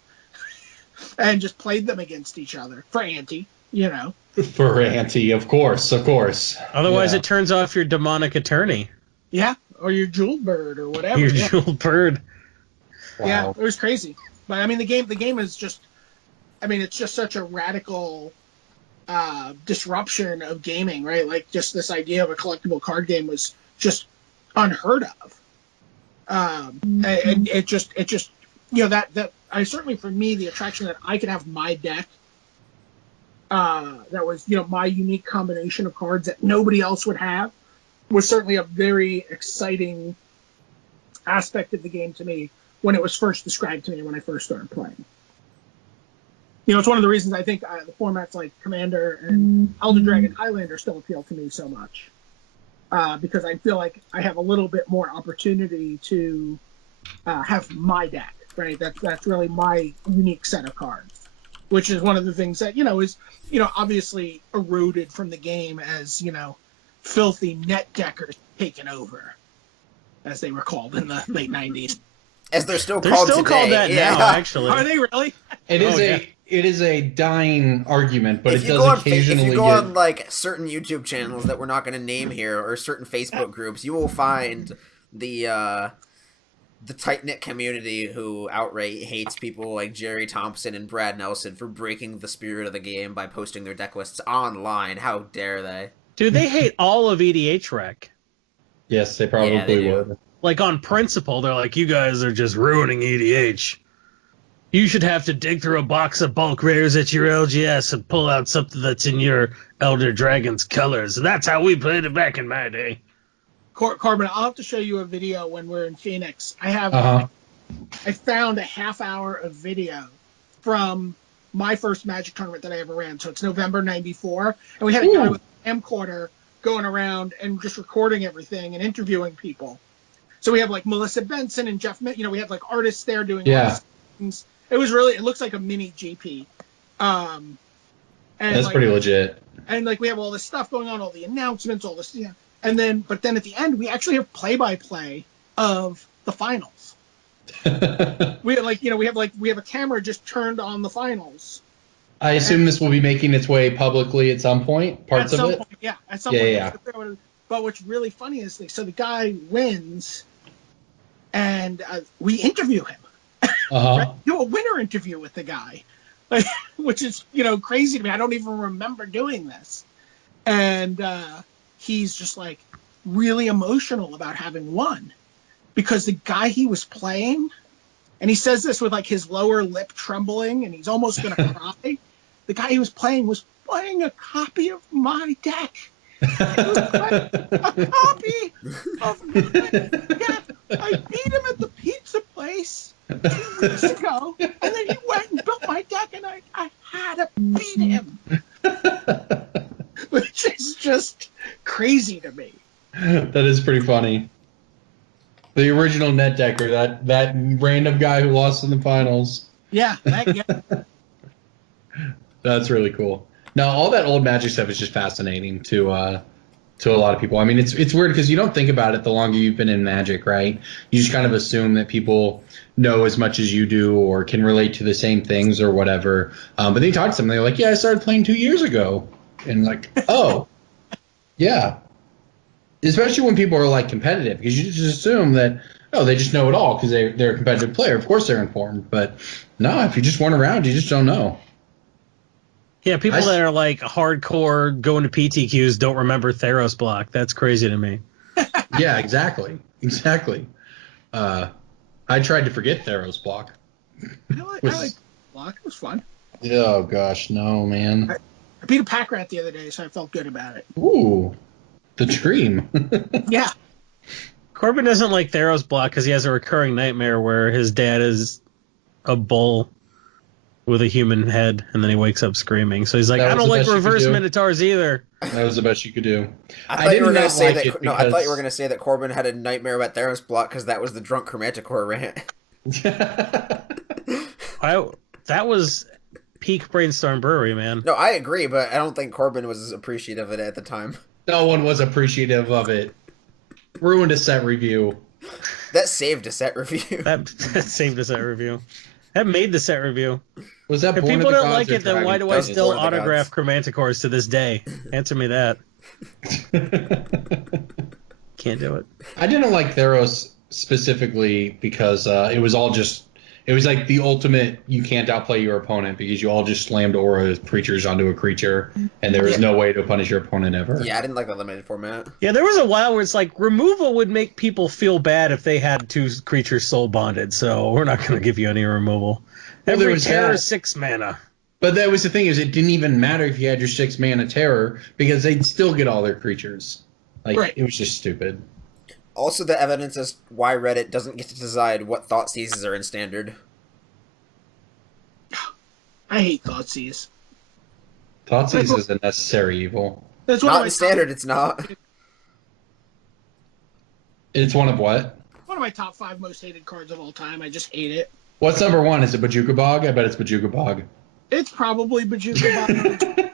and just played them against each other for ante, For ante, of course. Otherwise, it turns off your demonic attorney. Yeah, or your jeweled bird or whatever. Your jeweled bird. Wow. Yeah, it was crazy. But I mean, the game is just, it's just such a radical disruption of gaming, right? Like just this idea of a collectible card game was just unheard of. And it just that I certainly, for me, the attraction that I could have my deck that was my unique combination of cards that nobody else would have was certainly a very exciting aspect of the game to me when it was first described to me when I first started playing. It's one of the reasons I think the formats like Commander and Elder Dragon Highlander still appeal to me so much. Because I feel like I have a little bit more opportunity to have my deck, right? That's really my unique set of cards, which is one of the things that, is, obviously eroded from the game as, filthy net deckers taken over, as they were called in the late 90s. As they're still They're called still today. called that now, actually. Are they really? It is a dying argument, but if it you does occasionally if you go on like certain YouTube channels that we're not going to name here, or certain Facebook groups, you will find the tight-knit community who outright hates people like Jerry Thompson and Brad Nelson for breaking the spirit of the game by posting their deck lists online. How dare they? Dude, they hate all of EDH Rec. Yes, they probably would. Like, on principle, they're like, you guys are just ruining EDH. You should have to dig through a box of bulk rares at your LGS and pull out something that's in your Elder Dragon's colors. And that's how we played it back in my day. Corbin, I'll have to show you a video when we're in Phoenix. I have I found a half hour of video from my first Magic tournament that I ever ran. So it's November '94, and we had a guy with a camcorder going around and just recording everything and interviewing people. So we have like Melissa Benson and Jeff, we have like artists there doing things. It was really, it looks like a mini GP. And that's pretty legit. And like we have all this stuff going on, all the announcements, all this, And then, but then at the end, we actually have play-by-play of the finals. We have a camera just turned on the finals. I assume this will be making its way publicly at some point. Parts of it. At some point. Yeah. But what's really funny is so the guy wins, and we interview him. Right? Do a winner interview with the guy, which is crazy to me. I don't even remember doing this, and he's just like really emotional about having won because the guy he was playing, and he says this with like his lower lip trembling, and he's almost gonna cry. The guy he was playing a copy of my deck. He was playing a copy of my deck. I beat him at the pizza place 2 weeks ago, and then he went and built my deck, and I had to beat him. Which is just crazy to me. That is pretty funny. The original net decker, that random guy who lost in the finals. Yeah, That's really cool. Now, all that old Magic stuff is just fascinating to a lot of people. I mean, it's weird because you don't think about it the longer you've been in Magic, right? You just kind of assume that people know as much as you do or can relate to the same things or whatever. But then you talk to them, they're like, yeah, I started playing 2 years ago. And like, oh, yeah. Especially when people are like competitive, because you just assume that, they just know it all because they're a competitive player. Of course they're informed. But no, if you just weren't around, you just don't know. Yeah, people that are like hardcore going to PTQs don't remember Theros Block. That's crazy to me. Yeah, exactly. I tried to forget Theros Block. Block. It was fun. Oh gosh, no, man. I beat a pack rat the other day, so I felt good about it. Ooh, the dream. Yeah. Corbin doesn't like Theros Block because he has a recurring nightmare where his dad is a bull with a human head, and then he wakes up screaming. So he's like, I don't like reverse minotaurs either. That was the best you could do. I thought you were going to say that. No, I thought you were going to say that Corbin had a nightmare about Theros Block because that was the drunk Chromanticore rant. That was peak Brainstorm Brewery, man. No, I agree, but I don't think Corbin was appreciative of it at the time. No one was appreciative of it. Ruined a set review. That saved a set review. That saved a set review. That made the set review. Was that? If people don't like it, then why do I still autograph Chromanticores to this day? Answer me that. Can't do it. I didn't like Theros specifically because it was all just. It was like the ultimate. You can't outplay your opponent because you all just slammed aura creatures onto a creature, and there was no way to punish your opponent ever. Yeah, I didn't like the limited format. Yeah, there was a while where it's like removal would make people feel bad if they had 2 creatures soul bonded, so we're not going to give you any removal. Every terror is 6 mana. But that was the thing, is it didn't even matter if you had your 6 mana terror because they'd still get all their creatures. Like It was just stupid. Also, the evidence is why Reddit doesn't get to decide what Thoughtseizes are in Standard. I hate Thoughtseize. Thoughtseize is a necessary evil. That's not in Standard, it's not. It's one of what? One of my top 5 most hated cards of all time. I just hate it. What's number 1? Is it Bajuka Bog? I bet it's Bajuka Bog. It's probably Bajuka Bog.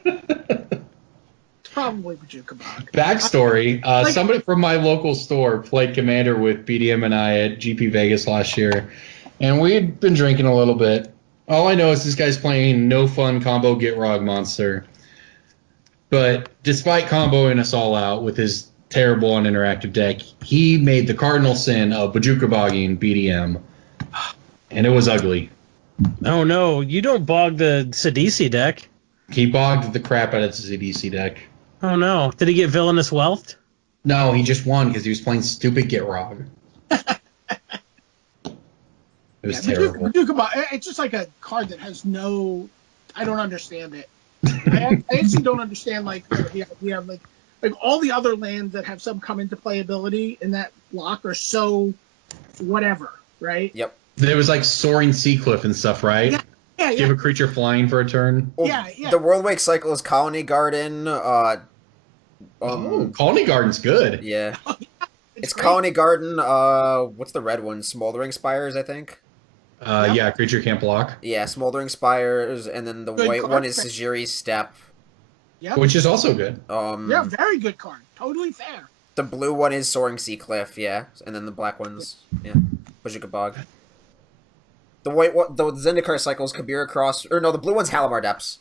Probably Bajuka Bog. Backstory, somebody from my local store played Commander with BDM and I at GP Vegas last year, and we had been drinking a little bit. All I know is this guy's playing no fun combo Get Rog monster. But despite comboing us all out with his terrible uninteractive deck, he made the cardinal sin of Bajuka Bogging BDM, and it was ugly. Oh no, you don't bog the Sidisi deck. He bogged the crap out of the CDC deck. Oh no. Did he get Villainous Wealth? No, he just won because he was playing stupid Get Rog. It was terrible. It's just like a card that has no... I don't understand it. I actually don't understand like the idea of like all the other lands that have some come into playability in that block are so whatever, right? Yep. There was like Soaring Sea Cliff and stuff, right? Yeah. Give a creature flying for a turn. Well, yeah. The World Wake cycle is Colony Garden. Colony Garden's good. Yeah. It's great. Colony Garden. What's the red one? Smoldering Spires, I think. Yeah, creature can't block. Yeah, Smoldering Spires, and then the white one is Sajiri's Step. Yep. Which is also good. Yeah, very good card. Totally fair. The blue one is Soaring Sea Cliff, yeah. And then the black one's, Bajuka Bog. The white one, the Zendikar cycle is Kabira Cross, or no, the blue one's Halimar Depths.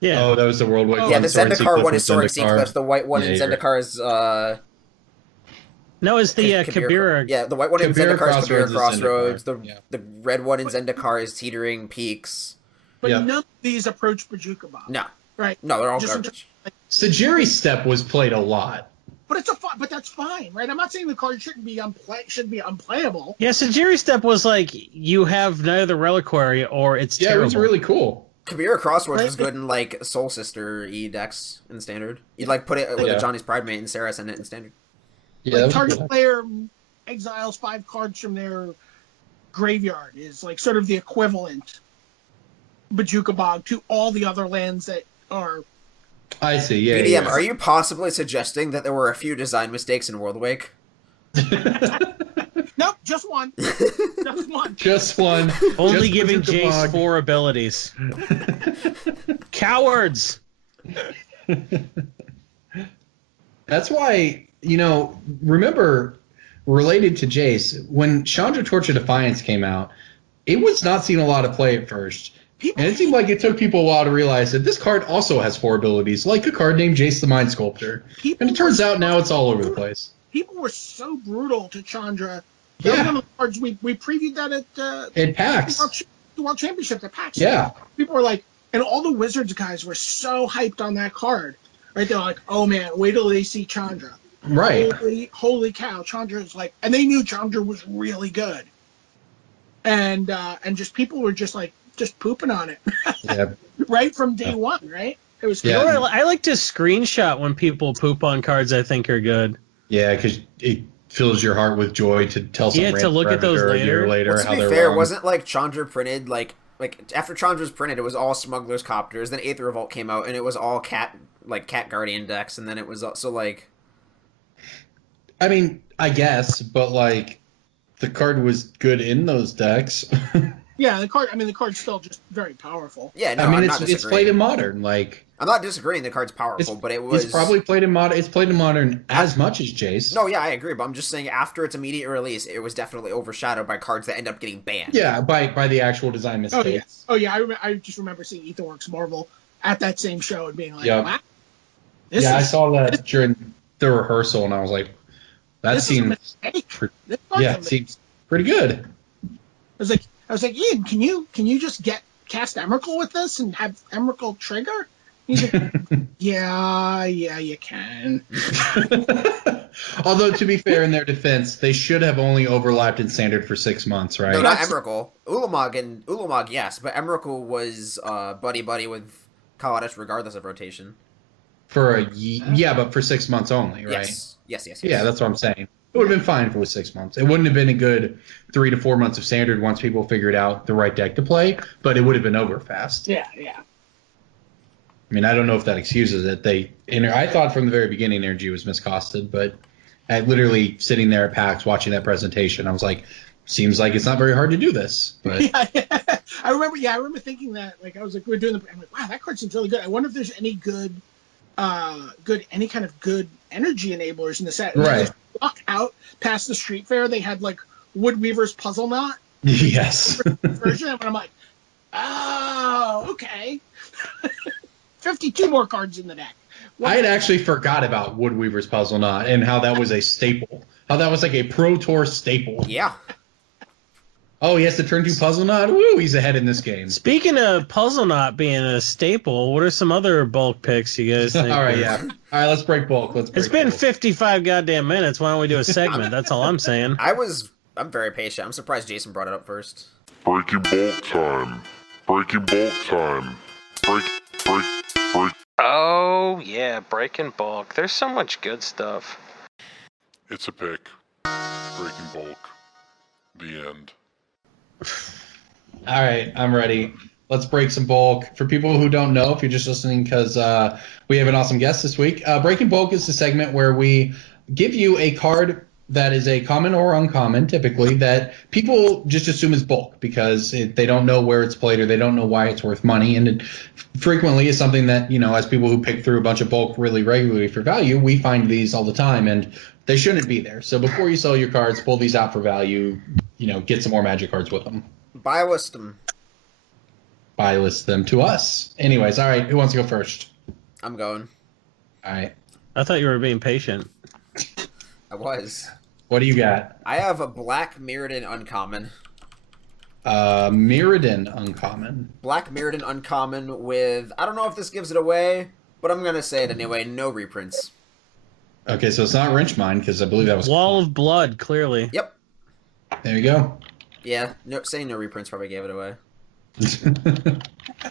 Yeah. Oh, that was the World Wake one. Yeah, the Zendikar one is Soaring Sea Cliff. The white one in Zendikar is, No, it's the Kabira. Yeah, the white one in Zendikar is Kabira Crossroads. The red one in Zendikar is Teetering Peaks. But none of these approach Bajuka Bog. No. Right. No, they're all garbage. Sajiri's Step was played a lot. But but that's fine, right? I'm not saying the card shouldn't be unplayable. Yeah, Sajiri's Step was like you have neither Reliquary or it's terrible. Yeah, it was really cool. Kabira Crossroads was good in like Soul Sister E decks in Standard. You'd like put it with a Johnny's Pride Mate and Sarah send it in Standard. Yeah, like target player exiles 5 cards from their graveyard is like sort of the equivalent Bajuka Bog to all the other lands that are. I see. Yeah. BDM, yeah. Are you possibly suggesting that there were a few design mistakes in World Wake? Nope, just one. Just one. Just one. Only just giving Bajuka Jace Bog. 4 abilities. Cowards. That's why, remember, related to Jace, when Chandra Torch of Defiance came out, it was not seeing a lot of play at first. And it seemed like it took people a while to realize that this card also has 4 abilities, like a card named Jace the Mind Sculptor. And it turns out now it's all over the place. People were so brutal to Chandra. Yeah. That was one of the cards we previewed that at PAX. The World Championship at PAX. Yeah. People were like, and all the Wizards guys were so hyped on that card. Right? They're like, oh man, wait till they see Chandra. Right. Holy cow, Chandra's like, and they knew Chandra was really good. And just people were just like just pooping on it. Yeah. Right from day one, right? It was Yeah. You know what, I like to screenshot when people poop on cards I think are good. Yeah, because it fills your heart with joy to tell some Yeah, to random look at those redditor a year later. later Well, to how be they're fair, wrong. wasn't like Chandra printed like after Chandra was printed, it was all Smuggler's Copters. Then Aether Revolt came out, and it was all Cat Guardian decks, and then it was also like. I mean, I guess, but like the card was good in those decks. Yeah, the card's still just very powerful. Yeah, no, I mean, I'm not it's disagreeing. played in modern. Like I'm not disagreeing. The card's powerful, but it was. It's probably played in modern. It's played in modern as much as Jace. No, yeah, I agree, but I'm just saying after its immediate release, it was definitely overshadowed by cards that end up getting banned. Yeah, by the actual design Oh yeah, mistakes. I just remember seeing Etherworks Marvel at that same show and being like, Yep. wow. I saw that during the rehearsal, and I was like, that seems seems pretty good. I was like, Ian, can you just cast Emrakul with this and have Emrakul trigger? He's like, yeah, you can. Although, to be fair, in their defense, they should have only overlapped in standard for 6 months, right? No, not Emrakul. Ulamog, yes, but Emrakul was buddy with Kaladesh regardless of rotation. But for 6 months only, right? Yes. Yeah, that's what I'm saying. It would have been fine if it was 6 months. It wouldn't have been a good 3 to 4 months of standard once people figured out the right deck to play, but it would have been over fast. Yeah. I mean, I don't know if that excuses it. I thought from the very beginning Energy was miscosted, but I literally sitting there at PAX watching that presentation, I was like, seems like it's not very hard to do this. But Yeah. I remember thinking that. Like, I was like, I'm like, wow, that card seems really good. I wonder if there's any any kind of good energy enablers in the set. Right. Walk out past the street fair, they had like Woodweaver's Puzzle Knot yes. version, and I'm like, oh, okay. 52 more cards in the deck. I had actually forgot about Woodweaver's Puzzle Knot and how that was a staple. How that was like a Pro Tour staple. Yeah. Oh, he has to turn 2 Puzzle Knot? Woo, he's ahead in this game. Speaking of Puzzle Knot being a staple, what are some other bulk picks you guys think? All right, yeah. All right, let's break bulk. It's been 55 goddamn minutes. Why don't we do a segment? That's all I'm saying. I'm very patient. I'm surprised Jason brought it up first. Breaking bulk time. Breaking bulk time. Break. Oh, yeah, breaking bulk. There's so much good stuff. It's a pick. Breaking bulk. The end. All right, I'm ready. Let's break some bulk. For people who don't know, if you're just listening because we have an awesome guest this week, Breaking Bulk is the segment where we give you a card that is a common or uncommon, typically, that people just assume is bulk because they don't know where it's played or they don't know why it's worth money. And it frequently is something that, as people who pick through a bunch of bulk really regularly for value, we find these all the time, and they shouldn't be there. So before you sell your cards, pull these out for value, get some more Magic cards with them. Buy list them. Buy list them to us. Anyways, all right, who wants to go first? I'm going. All right. I thought you were being patient. I was. What do you got? I have a Black Mirrodin Uncommon. Mirrodin Uncommon. Black Mirrodin Uncommon with, I don't know if this gives it away, but I'm going to say it anyway, no reprints. Okay, so it's not Wrenchmine, because I believe that was... Wall of Blood, clearly. Yep. There you go. Yeah, saying no reprints probably gave it away.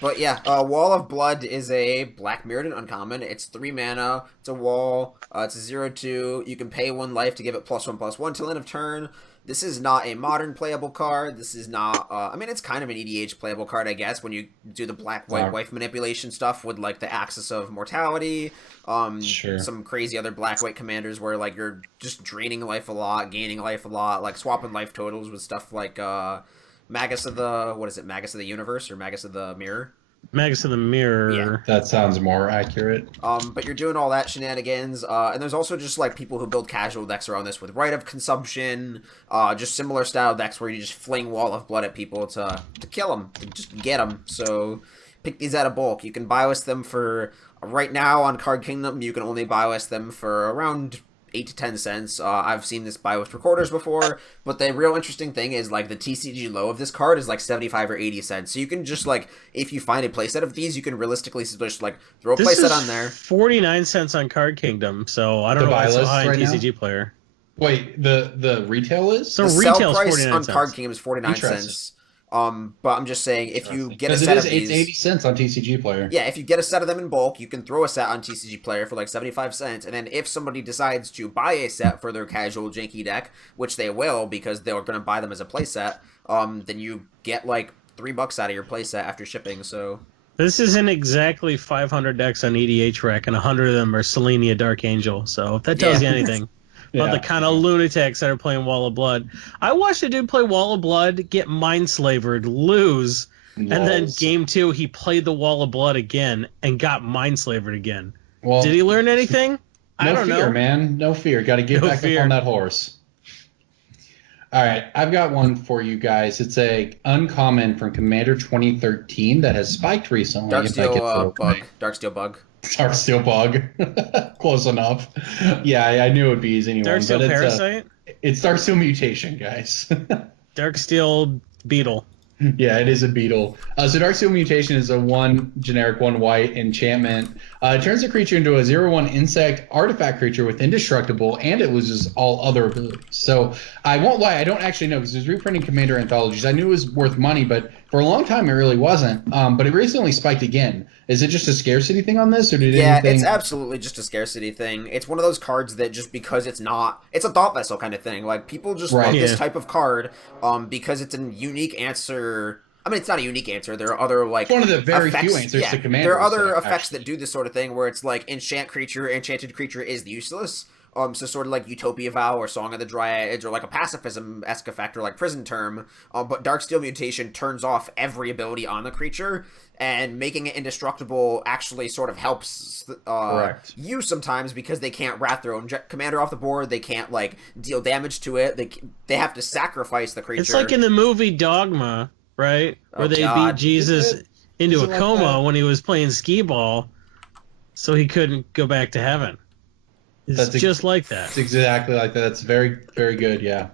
But yeah, Wall of Blood is a Black Mirrodin Uncommon. It's 3 mana. It's a wall. It's a 0/2. You can pay 1 life to give it +1/+1 till end of turn. This is not a modern playable card. This is not... I mean, it's kind of an EDH playable card, I guess, when you do the black-white wife manipulation stuff with, like, the Axis of Mortality. Sure. Some crazy other black-white commanders where, like, you're just draining life a lot, gaining life a lot, like, swapping life totals with stuff like, Magus of the... What is it? Magus of the Universe or Magus of the Mirror? Magus of the Mirror. Yeah. That sounds more accurate. But you're doing all that shenanigans, and there's also just, like, people who build casual decks around this with Rite of Consumption, just similar style decks where you just fling Wall of Blood at people to kill them, to just get them. So pick these out of bulk. You can buy list them for, right now on Card Kingdom, you can only buy list them for around 8 to 10 cents. I've seen this buy with recorders before, but the real interesting thing is, like, the TCG low of this card is like 75 or 80 cents. So you can just, like, if you find a playset of these, you can realistically just, like, throw a playset on there. 49 cents on Card Kingdom, so I don't know why it's so high in TCG Player. Wait, the retail is? So The retail's sell price 49 on cents. Card Kingdom is 49 cents. But I'm just saying, if you get a Because set it is of these, 80 cents on TCG Player. yeah, if you get a set of them in bulk, you can throw a set on TCG Player for like 75 cents, and then if somebody decides to buy a set for their casual janky deck, which they will because they're going to buy them as a playset, then you get like $3 out of your playset after shipping. So This isn't exactly 500 decks on EDH Rec, and 100 of them are Selenia Dark Angel. So if that tells you anything about the kind of lunatics that are playing Wall of Blood. I watched a dude play Wall of Blood, get mind-slavered, lose, and then game 2 he played the Wall of Blood again and got mind-slavered again. Well, did he learn anything? I don't fear, know. Man. No fear. Got to get back up on that horse. All right, I've got one for you guys. It's a uncommon from Commander 2013 that has spiked recently. Darksteel Bug. Darksteel Bug. Darksteel Bug. Close enough. Yeah, I knew it would be easy anyway. Darksteel Parasite? It's Darksteel Mutation, guys. Darksteel Beetle. Yeah, it is a beetle. So Darksteel Mutation is a 1 generic 1 white enchantment. It turns a creature into a 0/1 insect artifact creature with indestructible, and it loses all other abilities. So I won't lie, I don't actually know, because it was reprinting Commander Anthologies. I knew it was worth money, but for a long time it really wasn't. But it recently spiked again. Is it just a scarcity thing on this, or did anything... it's absolutely just a scarcity thing. It's one of those cards that just because it's not... It's a thought vessel kind of thing. Like, people just love this type of card because it's a unique answer... I mean, it's not a unique answer. There are other, like... It's one of the very effects. few answers to Commander. There are other effects that do this sort of thing where it's like enchanted creature is useless. So sort of like Utopia Vow or Song of the Dryads or like a pacifism-esque effect or like Prison Term. But Darksteel Mutation turns off every ability on the creature, and making it indestructible actually sort of helps you sometimes because they can't wrath their own commander off the board. They can't like deal damage to it. They have to sacrifice the creature. It's like in the movie Dogma, right? Where they beat Jesus into a coma when he was playing skee ball, so he couldn't go back to heaven. It's just like that. It's exactly like that. That's very, very good, yeah.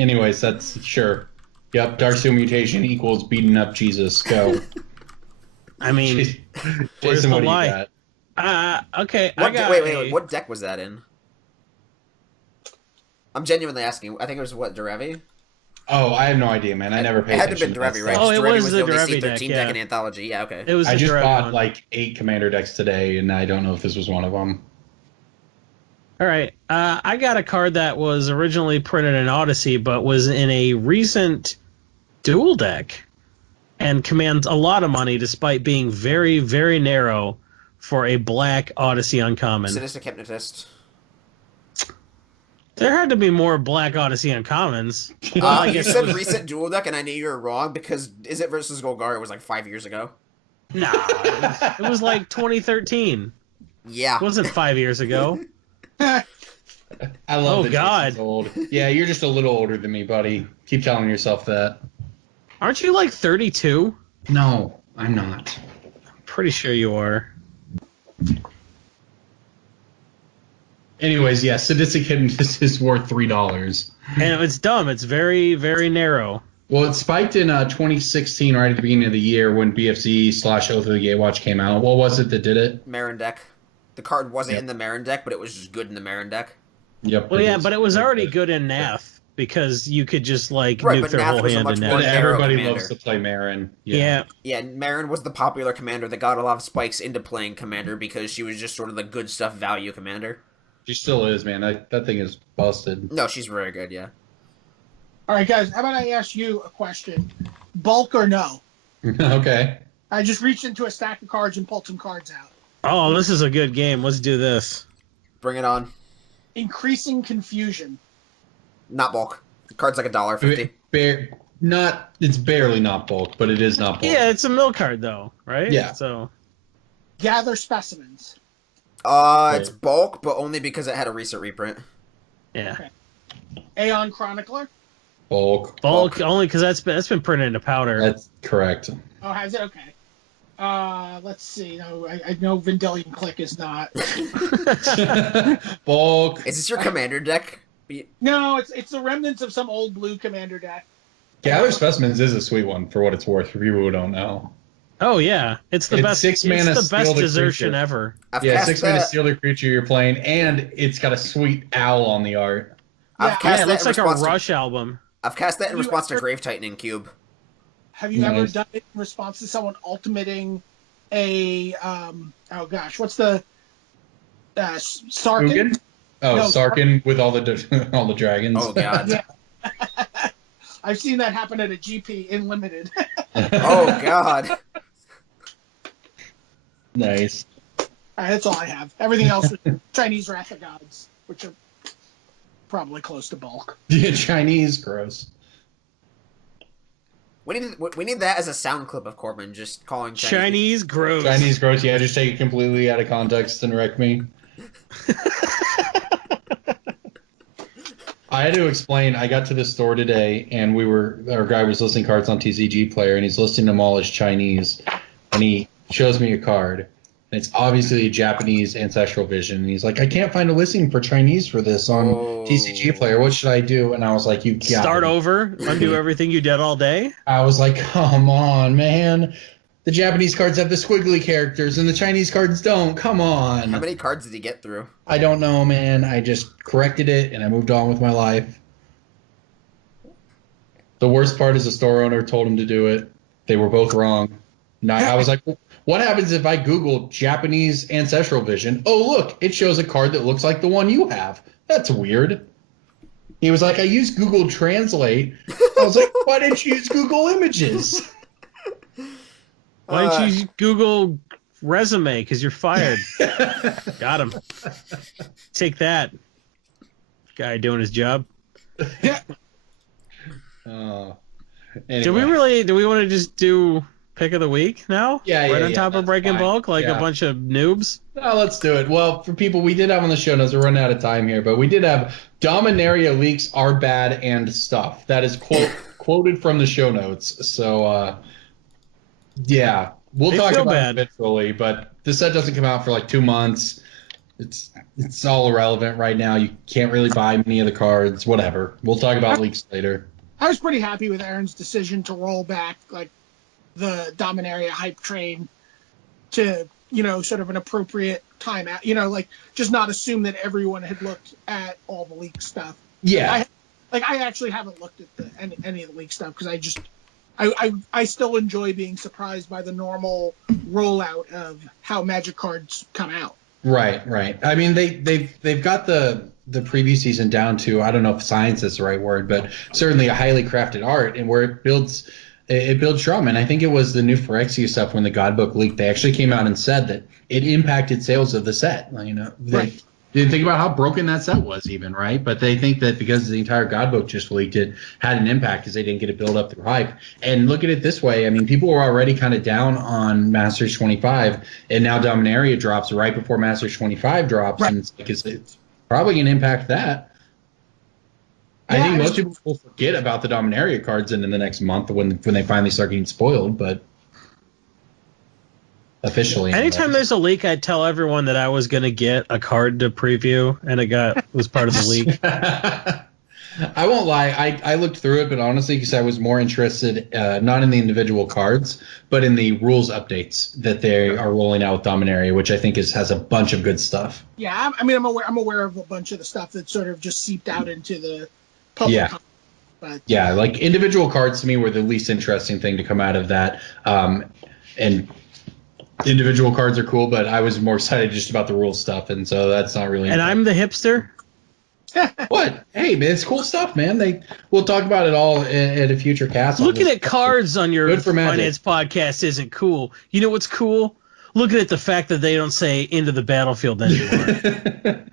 Anyways, that's sure. Yep, Darksteel Mutation equals beating up Jesus. Go. I mean, Jason, what do you got? Okay, wait. What deck was that in? I'm genuinely asking. I think it was Derevi? Oh, I have no idea, man. I never paid attention. It had to have been Derevi, right? Oh, it was the only Derevi C13 deck, in Anthology. Yeah, okay. It was I just bought one. like 8 Commander decks today, and I don't know if this was one of them. All right, I got a card that was originally printed in Odyssey, but was in a recent dual deck, and commands a lot of money despite being very, very narrow for a black Odyssey uncommon. Sadistic Hypnotist. There had to be more black Odyssey uncommons. You said recent dual deck, and I knew you were wrong because Is It versus Golgari was like 5 years ago. Nah, it was like 2013. Yeah. It wasn't 5 years ago. I love that God. Jason's old. Yeah, you're just a little older than me, buddy. Keep telling yourself that. Aren't you like 32? No, I'm not. I'm pretty sure you are. Anyways, yeah, Sadistic Hypnotist is worth $3. And it's dumb. It's very, very narrow. Well, it spiked in 2016, right at the beginning of the year when BFZ/Oath of the Gatewatch came out. What was it that did it? Marin deck. The card wasn't in the Marin deck, but it was just good in the Marin deck. Yep. Well, yeah, but it was already good in Nath because you could just like nuke their whole hand in But Nath. everybody loves to play Marin. Yeah. Yeah, Marin was the popular commander that got a lot of spikes into playing commander because she was just sort of the good stuff value commander. She still is, man. That thing is busted. No, she's very good, yeah. All right, guys, how about I ask you a question? Bulk or no? Okay. I just reached into a stack of cards and pulled some cards out. Oh, this is a good game. Let's do this. Bring it on. Increasing Confusion. Not bulk. The card's like $1.50. It's barely not bulk, but it is not bulk. Yeah, it's a mill card though, right? Yeah. So Gather Specimens. It's bulk, but only because it had a recent reprint. yeah. Okay. Aeon Chronicler. Bulk. Only because that's been printed into powder. That's correct. Oh, has it? Okay. Let's see. No, I know Vendilion Click is not. Bulk. Is this your commander deck? No, it's the remnants of some old blue commander deck. Gather Specimens is a sweet one for what it's worth for people who don't know. Oh yeah, it's the best. 6 mana. It's the best steal the desertion creature. ever. Yeah, 6 mana steal the creature you're playing, and it's got a sweet owl on the art. I've cast Yeah, it that looks in like a response to- Rush album. I've cast that in response to Grave Tightening Cube. Have you ever done it in response to someone ultimating a what's the Sarkin? Oh, no, Sarkin with all the dragons. Oh god. Yeah. I've seen that happen at a GP in Limited. Oh god. Nice. That's all I have. Everything else is Chinese Wrath of Gods, which are probably close to bulk. Yeah, Chinese, gross. We need that as a sound clip of Corbin just calling Chinese gross. Chinese gross, yeah, just take it completely out of context and wreck me. I had to explain, I got to the store today and our guy was listing cards on TCG Player and he's listing them all as Chinese and he shows me a card. And it's obviously a Japanese Ancestral Vision. And he's like, I can't find a listing for Chinese for this on TCG Player. What should I do? And I was like, you got Start over, undo everything you did all day? I was like, come on, man. The Japanese cards have the squiggly characters and the Chinese cards don't. Come on. How many cards did he get through? I don't know, man. I just corrected it and I moved on with my life. The worst part is the store owner told him to do it. They were both wrong. And I was like, what happens if I Google Japanese Ancestral Vision? Oh, look, it shows a card that looks like the one you have. That's weird. He was like, I used Google Translate. I was like, why didn't you use Google Images? Why didn't you Google resume? Because you're fired. Got him. Take that. Guy doing his job. Anyway. Do we want to just do pick of the week now? Yeah, Right on top of Breaking Bulk, like a bunch of noobs? No, let's do it. Well, for people, we did have on the show notes, we're running out of time here, but we did have Dominaria leaks are bad and stuff. That is quoted from the show notes. So, yeah, we'll talk about it eventually, but the set doesn't come out for like 2 months. It's all irrelevant right now. You can't really buy many of the cards, whatever. We'll talk about leaks later. I was pretty happy with Aaron's decision to roll back like the Dominaria hype train to, sort of an appropriate time out, like just not assume that everyone had looked at all the leak stuff. Yeah. I actually haven't looked at any of the leak stuff because I still enjoy being surprised by the normal rollout of how Magic cards come out. Right. I mean, they've got the preview season down to, I don't know if science is the right word, but certainly a highly crafted art, and where it builds drum. And I think it was the new Phyrexia stuff when the Godbook leaked. They actually came out and said that it impacted sales of the set. They didn't think about how broken that set was even, right? But they think that because the entire Godbook just leaked, it had an impact because they didn't get it built up through hype. And look at it this way. I mean, people were already kind of down on Masters 25, and now Dominaria drops right before Masters 25 drops. Right. And it's probably going to impact that. I think most people will forget about the Dominaria cards in the next month when they finally start getting spoiled, but officially. Anytime there's a leak, I tell everyone that I was going to get a card to preview, and it was part of the leak. I won't lie. I looked through it, but honestly, because I was more interested not in the individual cards, but in the rules updates that they are rolling out with Dominaria, which I think has a bunch of good stuff. Yeah, I'm aware of a bunch of the stuff that sort of just seeped out into the public. Yeah. But yeah, like individual cards to me were the least interesting thing to come out of that. And individual cards are cool, but I was more excited just about the rules stuff, and so that's not really. And I'm the hipster. What? Hey, man, it's cool stuff, man. We'll talk about it all at a future cast. Looking at cards on your finance podcast isn't cool. You know what's cool? Looking at the fact that they don't say into the battlefield anymore.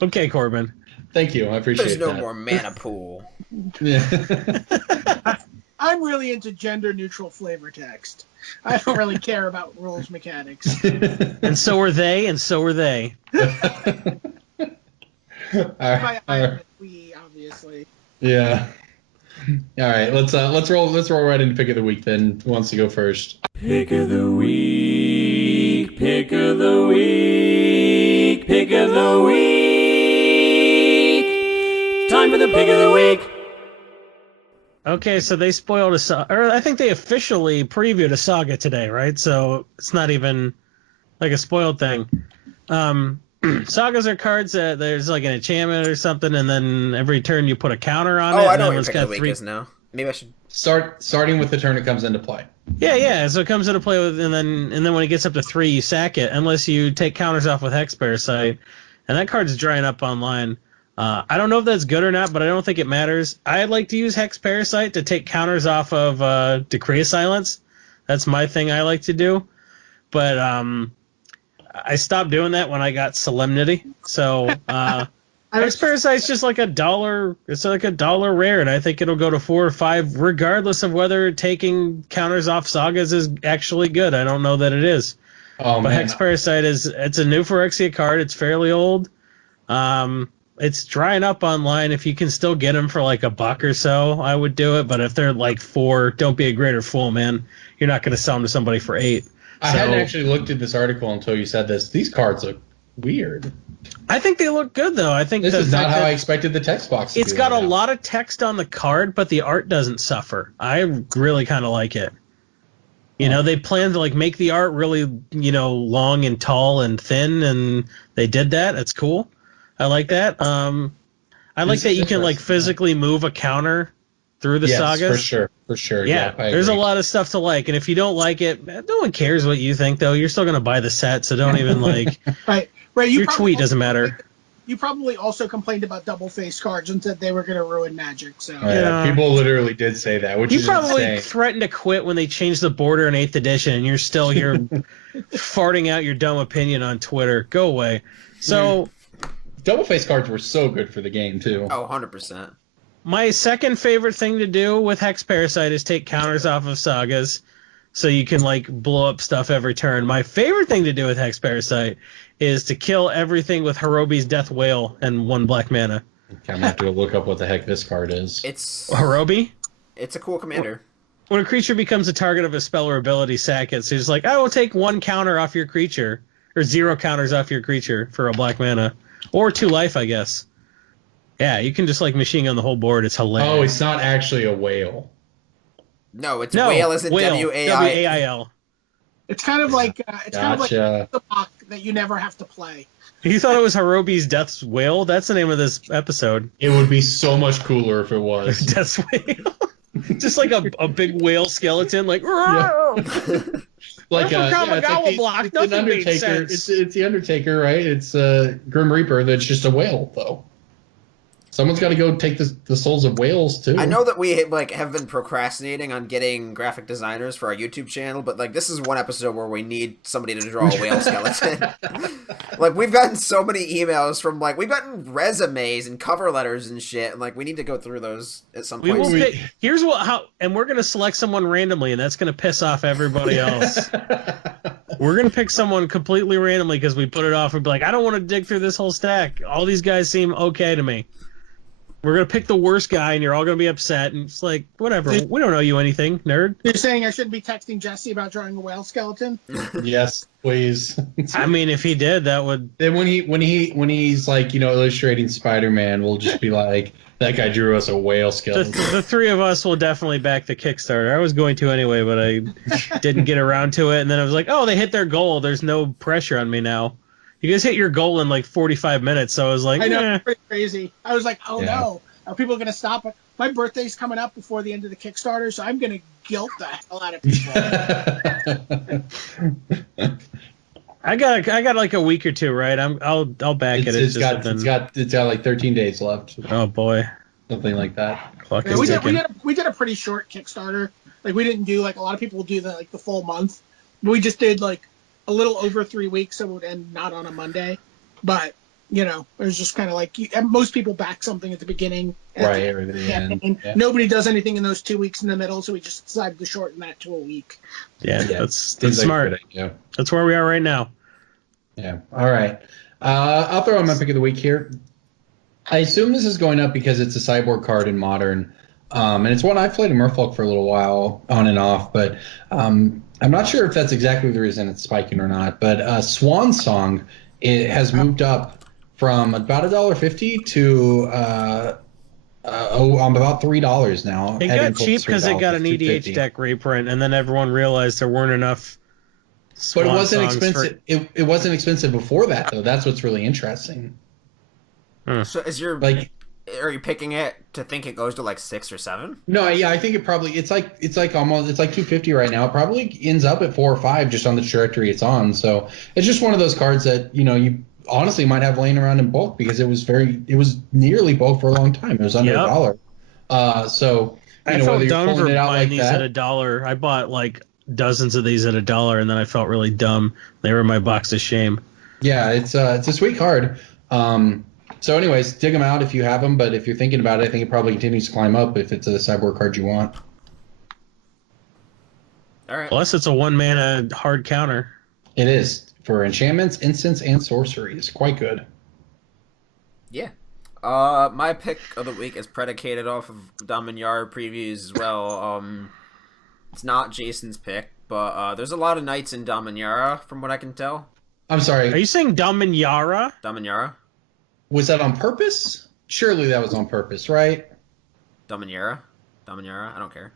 Okay, Corbin. Thank you. I appreciate that. There's no more mana pool. Yeah. I'm really into gender-neutral flavor text. I don't really care about rules mechanics. And so are they, and so are they. We obviously. Yeah. All right. Let's roll right into pick of the week then. Who wants to go first? Pick of the week. Pick of the week. Pick of the week. Time for the pick of the week. Okay, so they spoiled a saga, or I think they officially previewed a saga today, right? So it's not even like a spoiled thing. Sagas are cards that there's like an enchantment or something, and then every turn you put a counter on it. Oh, I and know then what your it's pick got of the week is now. Maybe I should. Starting with the turn it comes into play. Yeah. So it comes into play with, and then when it gets up to 3, you sack it, unless you take counters off with Hex Parasite, and that card's drying up online. I don't know if that's good or not, but I don't think it matters. I like to use Hex Parasite to take counters off of Decree of Silence. That's my thing I like to do. But I stopped doing that when I got Solemnity. So Hex Parasite's just like $1. It's like $1 rare, and I think it'll go to 4 or 5, regardless of whether taking counters off Sagas is actually good. I don't know that it is. Oh, But man. Hex Parasite it's a new Phyrexia card. It's fairly old. It's drying up online. If you can still get them for like $1 or so, I would do it. But if they're like 4, don't be a greater fool, man. You're not going to sell them to somebody for 8. I hadn't actually looked at this article until you said this. These cards look weird. I think they look good, though. I think This is not how I expected the text box to be. It's got a lot of text on the card, but the art doesn't suffer. I really kind of like it. You know, they planned to like make the art really, long and tall and thin, and they did that. It's cool. I like that. I like that you can like physically move a counter through the sagas. For sure. Yeah, there's a lot of stuff to like, and if you don't like it, no one cares what you think, though. You're still gonna buy the set, so don't even like. Right. Your tweet doesn't matter. You probably also complained about double-faced cards and said they were going to ruin Magic. So yeah, people literally did say that, which you is probably insane. threatened to quit when they changed the border in 8th edition, and you're still here farting out your dumb opinion on Twitter. Go away. So, double face cards were so good for the game too. Oh, 100%. My second favorite thing to do with Hex Parasite is take counters off of Sagas, so you can like blow up stuff every turn. My favorite thing to do with Hex Parasite is to kill everything with Horobi's Death Whale and 1 black mana. I'm gonna have to look up what the heck this card is. It's Horobi? It's a cool commander. When a creature becomes a target of a spell or ability, sack it. So it's like, I will take 1 counter off your creature, or 0 counters off your creature for a black mana. Or 2 life, I guess. Yeah, you can just like machine gun the whole board. It's hilarious. Oh, it's not actually a whale. No, whale is in W-A-I. W-A-I-L. it's kind of like Gotcha. the block that you never have to play. You thought it was Horobi's Death's Whale? That's the name of this episode. It would be so much cooler if it was. Death's Whale. Just like a big whale skeleton, like. Like Kamigawa block. it's an Nothing made Undertaker. sense. It's the Undertaker, right? It's Grim Reaper. That's just a whale, though. Someone's got to go take the souls of whales too. I know that we have been procrastinating on getting graphic designers for our YouTube channel, but this is one episode where we need somebody to draw a whale skeleton. We've gotten so many emails from we've gotten resumes and cover letters and shit, and we need to go through those at some point. Here's and we're gonna select someone randomly, and that's gonna piss off everybody else. We're gonna pick someone completely randomly because we put it off and be like, I don't want to dig through this whole stack. All these guys seem okay to me. We're going to pick the worst guy, and you're all going to be upset, and it's like, whatever. We don't owe you anything, nerd. You're saying I shouldn't be texting Jesse about drawing a whale skeleton? Yes, please. I mean, if he did, that would... Then when he's illustrating Spider-Man, we'll just be like, that guy drew us a whale skeleton. The three of us will definitely back the Kickstarter. I was going to anyway, but I didn't get around to it, and then I was like, oh, they hit their goal. There's no pressure on me now. You guys hit your goal in 45 minutes, so I was like, I know, it's pretty crazy. I was like, oh Yeah. no, are people going to stop it? My birthday's coming up before the end of the Kickstarter, so I'm going to guilt the hell out of people. I got a week or two, right? I'll back it. It's got 13 days left. Oh boy, Something like that. Clock Yeah, is ticking. we did a pretty short Kickstarter. We didn't do a lot of people do the full month. We just did a little over 3 weeks, so it would end not on a Monday. But it was just kind of most people back something at the beginning, Right, everything. and nobody does anything in those 2 weeks in the middle, so we just decided to shorten that to a week. Yeah, Yeah, that's Seems like a smart. good idea. That's where we are right now. Yeah. All right. I'll throw in my pick of the week here. I assume this is going up because it's a sideboard card in Modern. And it's one I've played in Merfolk for a little while, on and off. But I'm not sure if that's exactly the reason it's spiking or not. But Swan Song, it has moved up from about $1.50 to about $3 now. It got cheap because it got an EDH deck reprint, and then everyone realized there weren't enough But it Swan wasn't songs expensive. It wasn't expensive before that, though. That's what's really interesting. So Like, are you picking it to think it goes to like 6 or 7? no, yeah, I think it's like almost it's like 250 right now. It probably ends up at 4 or 5 just on the trajectory it's on. So it's just one of those cards that you honestly might have laying around in bulk because it was nearly bulk for a long time. It was under $1. So I whether felt you're dumb pulling for it out buying like these that, at $1. I bought like dozens of these at $1, and then I felt really dumb. They were in my box of shame. yeah, it's a sweet card. So anyways, dig them out if you have them, but if you're thinking about it, I think it probably continues to climb up if it's a sideboard card you want. All right. Plus, it's a 1-mana hard counter. It is for enchantments, instants, and sorceries. Quite good. Yeah. My pick of the week is predicated off of Dominyar previews as well. It's not Jason's pick, but there's a lot of knights in Dominyara from what I can tell. I'm sorry. Are you saying Dominyara? Dominyara? Was that on purpose? Surely that was on purpose, right? Dominyara? I don't care.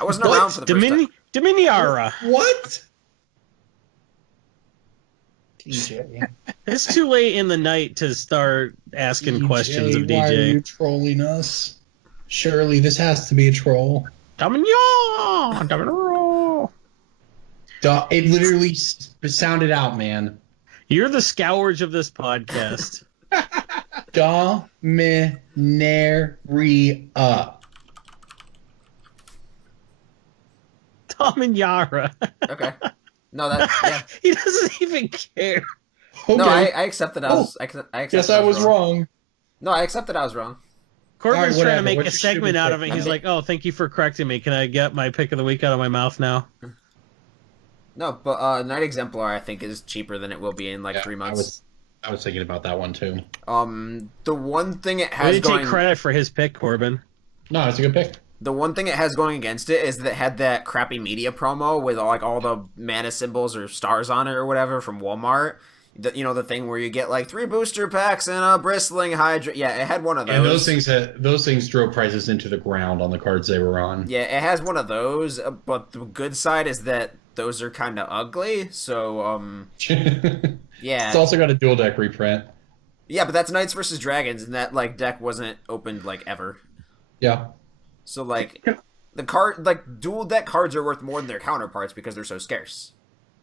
I wasn't around for the first time. Dominiara. What? DJ. It's too late in the night to start asking questions of Why are DJ. you trolling us? Surely this has to be a troll. Dominyara. It literally sounded out, man. You're the scourge of this podcast. Dominaria. Dominyara. Okay. No, that yeah. He doesn't even care. Okay. No, I accept that I was. I accept Guess that I was wrong. No, I accept that I was wrong. Corbin's All right, trying to whatever. make What's a your segment stupid out pick? of it. He's like, "Oh, thank you for correcting me. Can I get my pick of the week out of my mouth now?" No, but Knight Exemplar I think is cheaper than it will be in like Yeah, 3 months. I was thinking about that one too. The one thing it Way has to going. take credit for his pick, Corbin. No, it's a good pick. The one thing it has going against it is that it had that crappy media promo with like all the mana symbols or stars on it or whatever from Walmart. The thing where you get like 3 booster packs and a bristling hydra. Yeah, it had one of those. And those things drove prices into the ground on the cards they were on. Yeah, it has one of those, but the good side is that those are kind of ugly. So yeah. It's also got a dual deck reprint. Yeah, but that's Knights versus Dragons, and that like deck wasn't opened like ever. Yeah. So like dual deck cards are worth more than their counterparts because they're so scarce.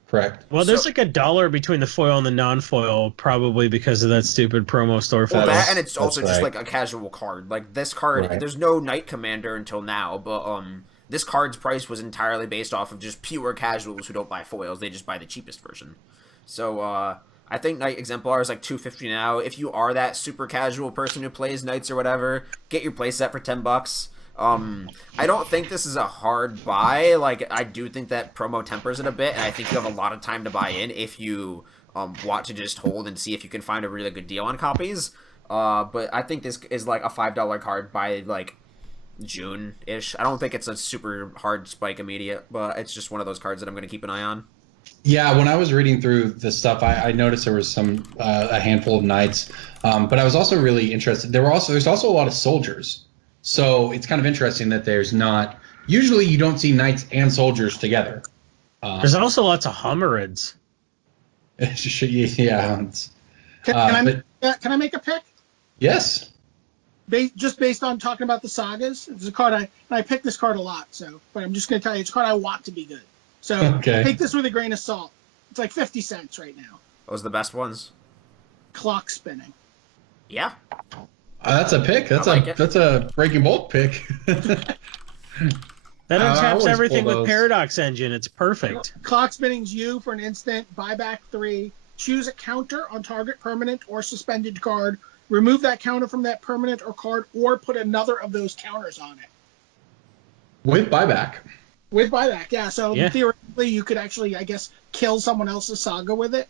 Correct. Well, there's like $1 between the foil and the non-foil, probably because of that stupid promo store. Well, That's- that and it's also that's just right. like a casual card. Like this card, Right. there's no Knight Commander until now, but this card's price was entirely based off of just pure casuals who don't buy foils; they just buy the cheapest version. So I think Knight Exemplar is like $250 now. If you are that super casual person who plays Knights or whatever, get your playset for $10. I don't think this is a hard buy. Like, I do think that promo tempers it a bit, and I think you have a lot of time to buy in if you want to just hold and see if you can find a really good deal on copies. But I think this is like a $5 card by like June-ish. I don't think it's a super hard spike immediate, but it's just one of those cards that I'm going to keep an eye on. Yeah, when I was reading through the stuff, I noticed there was a handful of knights, but I was also really interested. There's also a lot of soldiers, so it's kind of interesting that there's not. Usually, you don't see knights and soldiers together. There's also lots of Hummerids. Yeah. Can I make a pick? Yes. Just based on talking about the sagas, it's a card I pick this card a lot. So, but I'm just going to tell you, it's a card I want to be good. So Okay. take this with a grain of salt. It's like 50 cents right now. Those are the best ones. Clock spinning. Yeah. That's a pick. That's a Breaking Bolt pick. That I untaps always everything pull with those. Paradox Engine. It's perfect. Clock spinning's you for an instant. Buy back 3. Choose a counter on target permanent or suspended card. Remove that counter from that permanent or card, or put another of those counters on it. With buyback. With buyback, yeah. So Yeah. theoretically, you could actually, I guess, kill someone else's saga with it.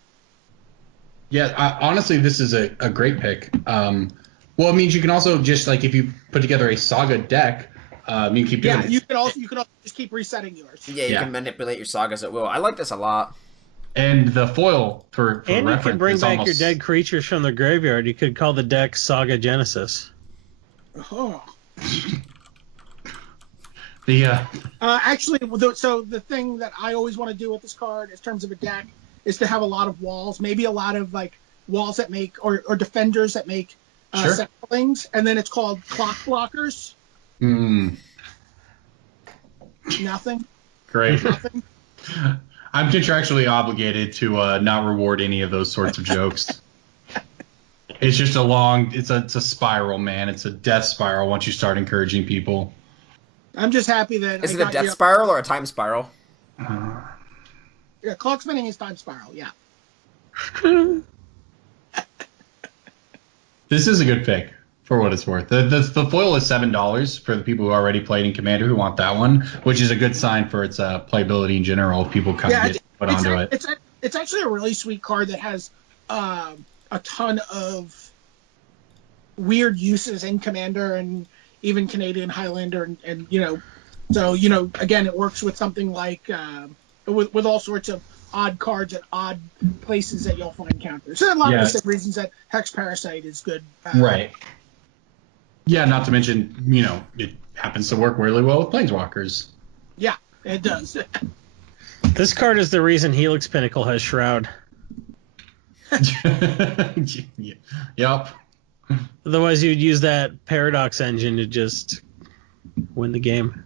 Yeah, honestly, this is a great pick. Well, it means you can also just, like, if you put together a saga deck, you can keep doing Yeah, it. you can also just keep resetting yours. Yeah, you can manipulate your sagas at will. I like this a lot. And the foil, for And you reference, can bring is back almost, your dead creatures from the graveyard. You could call the deck Saga Genesis. Oh, Actually, so the thing that I always want to do with this card, in terms of a deck, is to have a lot of walls. Maybe a lot of like walls that make or defenders that make things, and then it's called clock blockers. Nothing. Great. Nothing. I'm contractually obligated to not reward any of those sorts of jokes. It's just it's a spiral, man. It's a death spiral once you start encouraging people. I'm just happy that Is it a death spiral or a time spiral? Yeah, clock spinning is time spiral, yeah. This is a good pick for what it's worth. The foil is $7 for the people who already played in Commander who want that one, which is a good sign for its playability in general. People kind of get put onto it. It's actually a really sweet card that has a ton of weird uses in Commander and even Canadian Highlander, and so again, it works with something like with all sorts of odd cards at odd places that you'll find counters. So a lot of the same reasons that Hex Parasite is good. Right. Yeah, not to mention, it happens to work really well with Planeswalkers. Yeah, it does. This card is the reason Helix Pinnacle has Shroud. Yep. Otherwise, you'd use that Paradox engine to just win the game.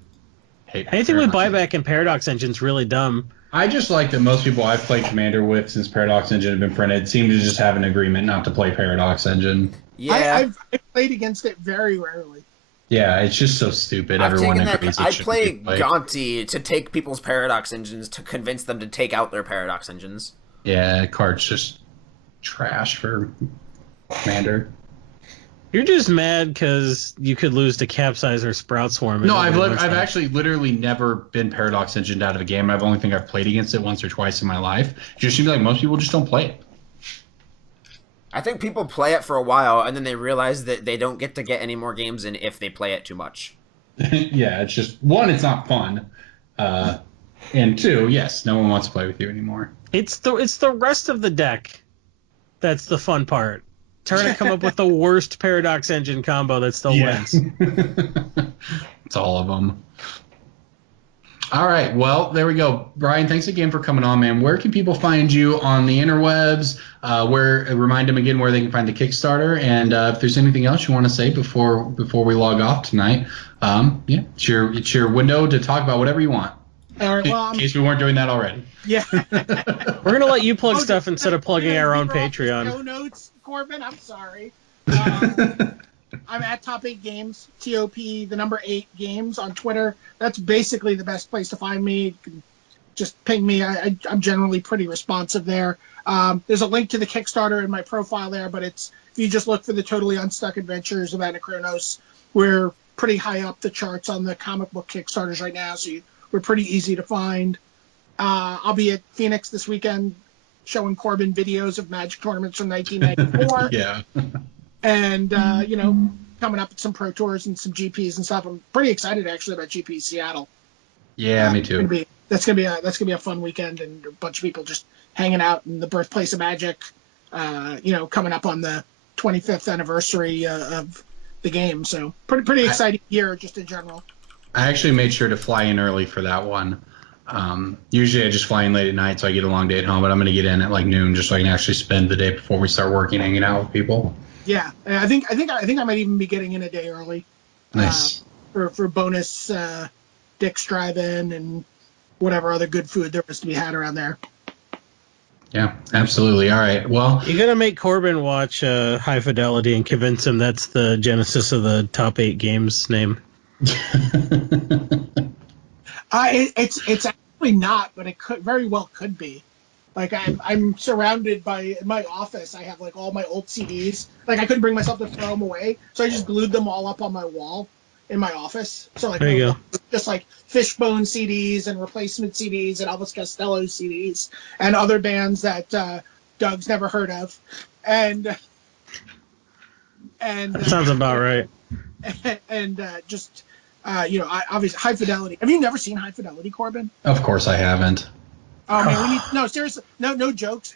Anything with buyback and Paradox engine's really dumb. I just like that most people I've played Commander with since Paradox Engine have been printed seem to just have an agreement not to play Paradox Engine. Yeah, I've played against it very rarely. Yeah, it's just so stupid. Everyone agrees I play Gonti to take people's Paradox engines to convince them to take out their Paradox engines. Yeah, card's just trash for Commander. You're just mad because you could lose to Capsize or Sprout Swarm. No, I've actually literally never been Paradox Engined out of a game. I've only think I've played against it once or twice in my life. It just seems like most people just don't play it. I think people play it for a while, and then they realize that they don't get to get any more games in if they play it too much. Yeah, it's just, one, it's not fun. And two, yes, no one wants to play with you anymore. It's the rest of the deck that's the fun part. Trying to come up with the worst Paradox Engine combo that still wins. It's all of them. All right, well, there we go. Brian, thanks again for coming on, man. Where can people find you on the interwebs? Remind them again where they can find the Kickstarter, and if there's anything else you want to say before we log off tonight, it's your window to talk about whatever you want. All right, well, in case we weren't doing that already. Yeah. We're gonna let you plug stuff instead of plugging our own Patreon. No notes, Corbin. I'm sorry. I'm at Top 8 Games, TOP, the number 8 Games on Twitter. That's basically the best place to find me. You can just ping me. I'm generally pretty responsive there. There's a link to the Kickstarter in my profile there, but if you just look for the Totally Unstuck Adventures of Chronos, we're pretty high up the charts on the comic book Kickstarters right now, so we're pretty easy to find. I'll be at Phoenix this weekend showing Corbin videos of Magic tournaments from 1994. Yeah. And, coming up at some Pro Tours and some GPs and stuff. I'm pretty excited, actually, about GP Seattle. Yeah, me too. That's gonna be a fun weekend, and a bunch of people just hanging out in the birthplace of Magic, coming up on the 25th anniversary of the game. So pretty exciting year just in general. I actually made sure to fly in early for that one. Usually I just fly in late at night, so I get a long day at home, but I'm going to get in at like noon just so I can actually spend the day before we start working, hanging out with people. Yeah, I think I might even be getting in a day early. Nice. For bonus Dick's Drive-In and whatever other good food there was to be had around there. Yeah, absolutely. All right. Well, you got to make Corbin watch High Fidelity and convince him that's the genesis of the Top 8 Games name. It's actually not, but it very well could be. Like I'm surrounded by, in my office, I have like all my old CDs. Like I couldn't bring myself to throw them away, so I just glued them all up on my wall in my office. So like there you go. Just like Fishbone CDs and Replacement CDs and Elvis Costello CDs and other bands that Doug's never heard of, and that sounds about right. And obviously High Fidelity. Have you never seen High Fidelity, Corbin? Of course I haven't. Oh man, no, seriously, no jokes.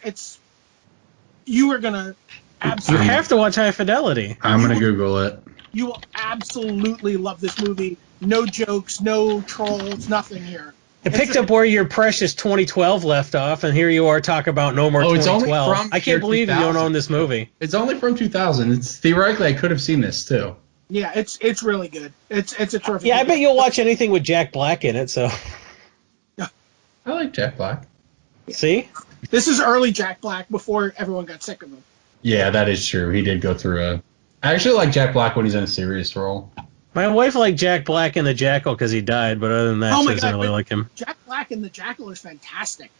You are gonna absolutely. You have to watch High Fidelity. I'm gonna Google it. You will absolutely love this movie. No jokes, no trolls, nothing here. It picked up where your precious 2012 left off, and here you are talking about no more It's only 2012. from I can't believe you don't 2000. own this movie. It's only from 2000. It's theoretically I could have seen this too. Yeah, it's really good. It's a terrific. Yeah, I movie. bet you'll watch anything with Jack Black in it. So, I like Jack Black. see, This is early Jack Black before everyone got sick of him. Yeah, that is true. He did go through a. I actually like Jack Black when he's in a serious role. my wife liked Jack Black in The Jackal because he died, but other than that, Oh she my doesn't God, really but- like him. Jack Black in The Jackal is fantastic.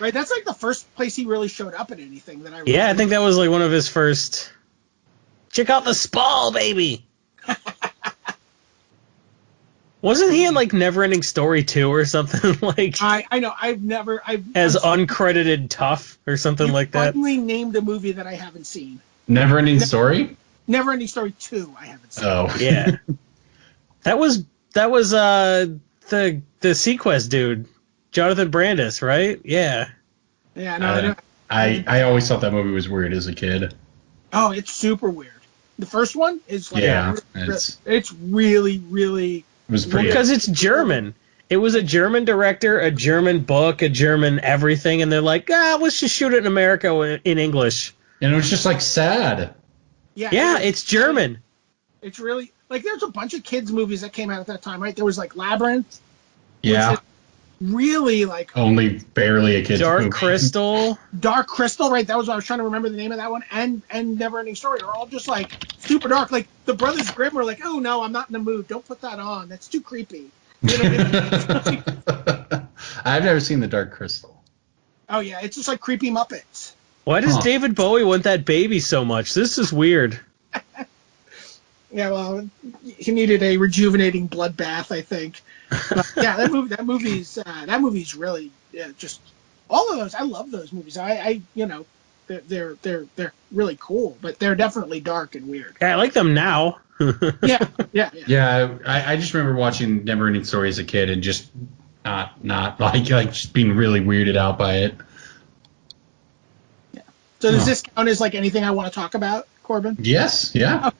Right, that's like the first place he really showed up in anything that I. Yeah, I remember. think that was like one of his first. Check out the Spall, baby. Wasn't he in like Neverending Story 2 or something like I know I've as uncredited tough or something like that? Suddenly named a movie that I haven't seen. Neverending Story. Neverending Story 2 I haven't seen. Oh Yeah. That was the Sequest dude, Jonathan Brandis, right? Yeah. Yeah, no, I always thought that movie was weird as a kid. oh, it's super weird. The first one is like Yeah, it's really It was pretty. Because it's German. It was a German director, a German book, a German everything, and they're like, let's just shoot it in America in English. And it was just like sad. Yeah, it's German. It's really like there's a bunch of kids movies that came out at that time, right? There was like Labyrinth. Yeah. Which is really like Only barely a kid's Dark movie. Crystal. Dark Crystal, right? That was what I was trying to remember the name of that one, and Neverending Story are all just like super dark. Like the Brothers Grimm were like, "Oh no, I'm not in the mood. Don't put that on. That's too creepy." You know what I mean? I've never seen the Dark Crystal. Oh yeah, it's just like creepy Muppets. Why does Huh. David Bowie want that baby so much? This is weird. Yeah, well, he needed a rejuvenating bloodbath, I think. But, yeah, that movie's really just all of those. I love those movies. I they're really cool, but they're definitely dark and weird. I like them now. Yeah. Yeah, I just remember watching Neverending Story as a kid and just not like just being really weirded out by it. So does this count as like anything I want to talk about, Corbin? Yes, yeah.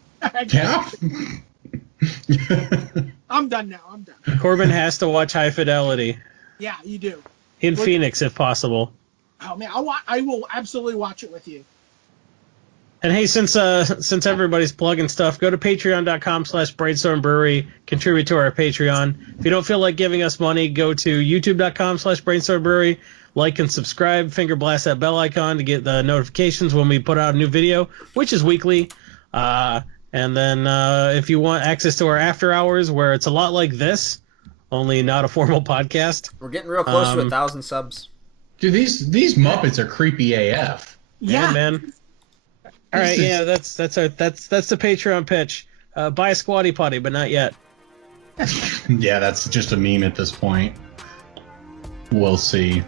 Yeah. I'm done now. I'm done. Corbin has to watch High Fidelity Yeah, you do. in Phoenix if possible. Oh man, I will absolutely watch it with you. And hey, since everybody's plugging stuff, go to patreon.com/Brainstorm Brewery, contribute to our Patreon. If you don't feel like giving us money, go to youtube.com/Brainstorm Brewery, like and subscribe, finger blast that bell icon to get the notifications when we put out a new video, which is weekly. And then if you want access to our after hours, where it's a lot like this, only not a formal podcast. We're getting real close to 1,000 subs. Dude, these Muppets are creepy AF. Yeah, man. All right, yeah, that's the Patreon pitch. Buy a Squatty Potty, but not yet. Yeah, that's just a meme at this point. We'll see.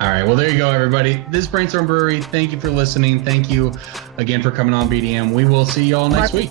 All right, well, there you go, everybody. This is Brainstorm Brewery. Thank you for listening. Thank you again for coming on BDM. We will see you all next week.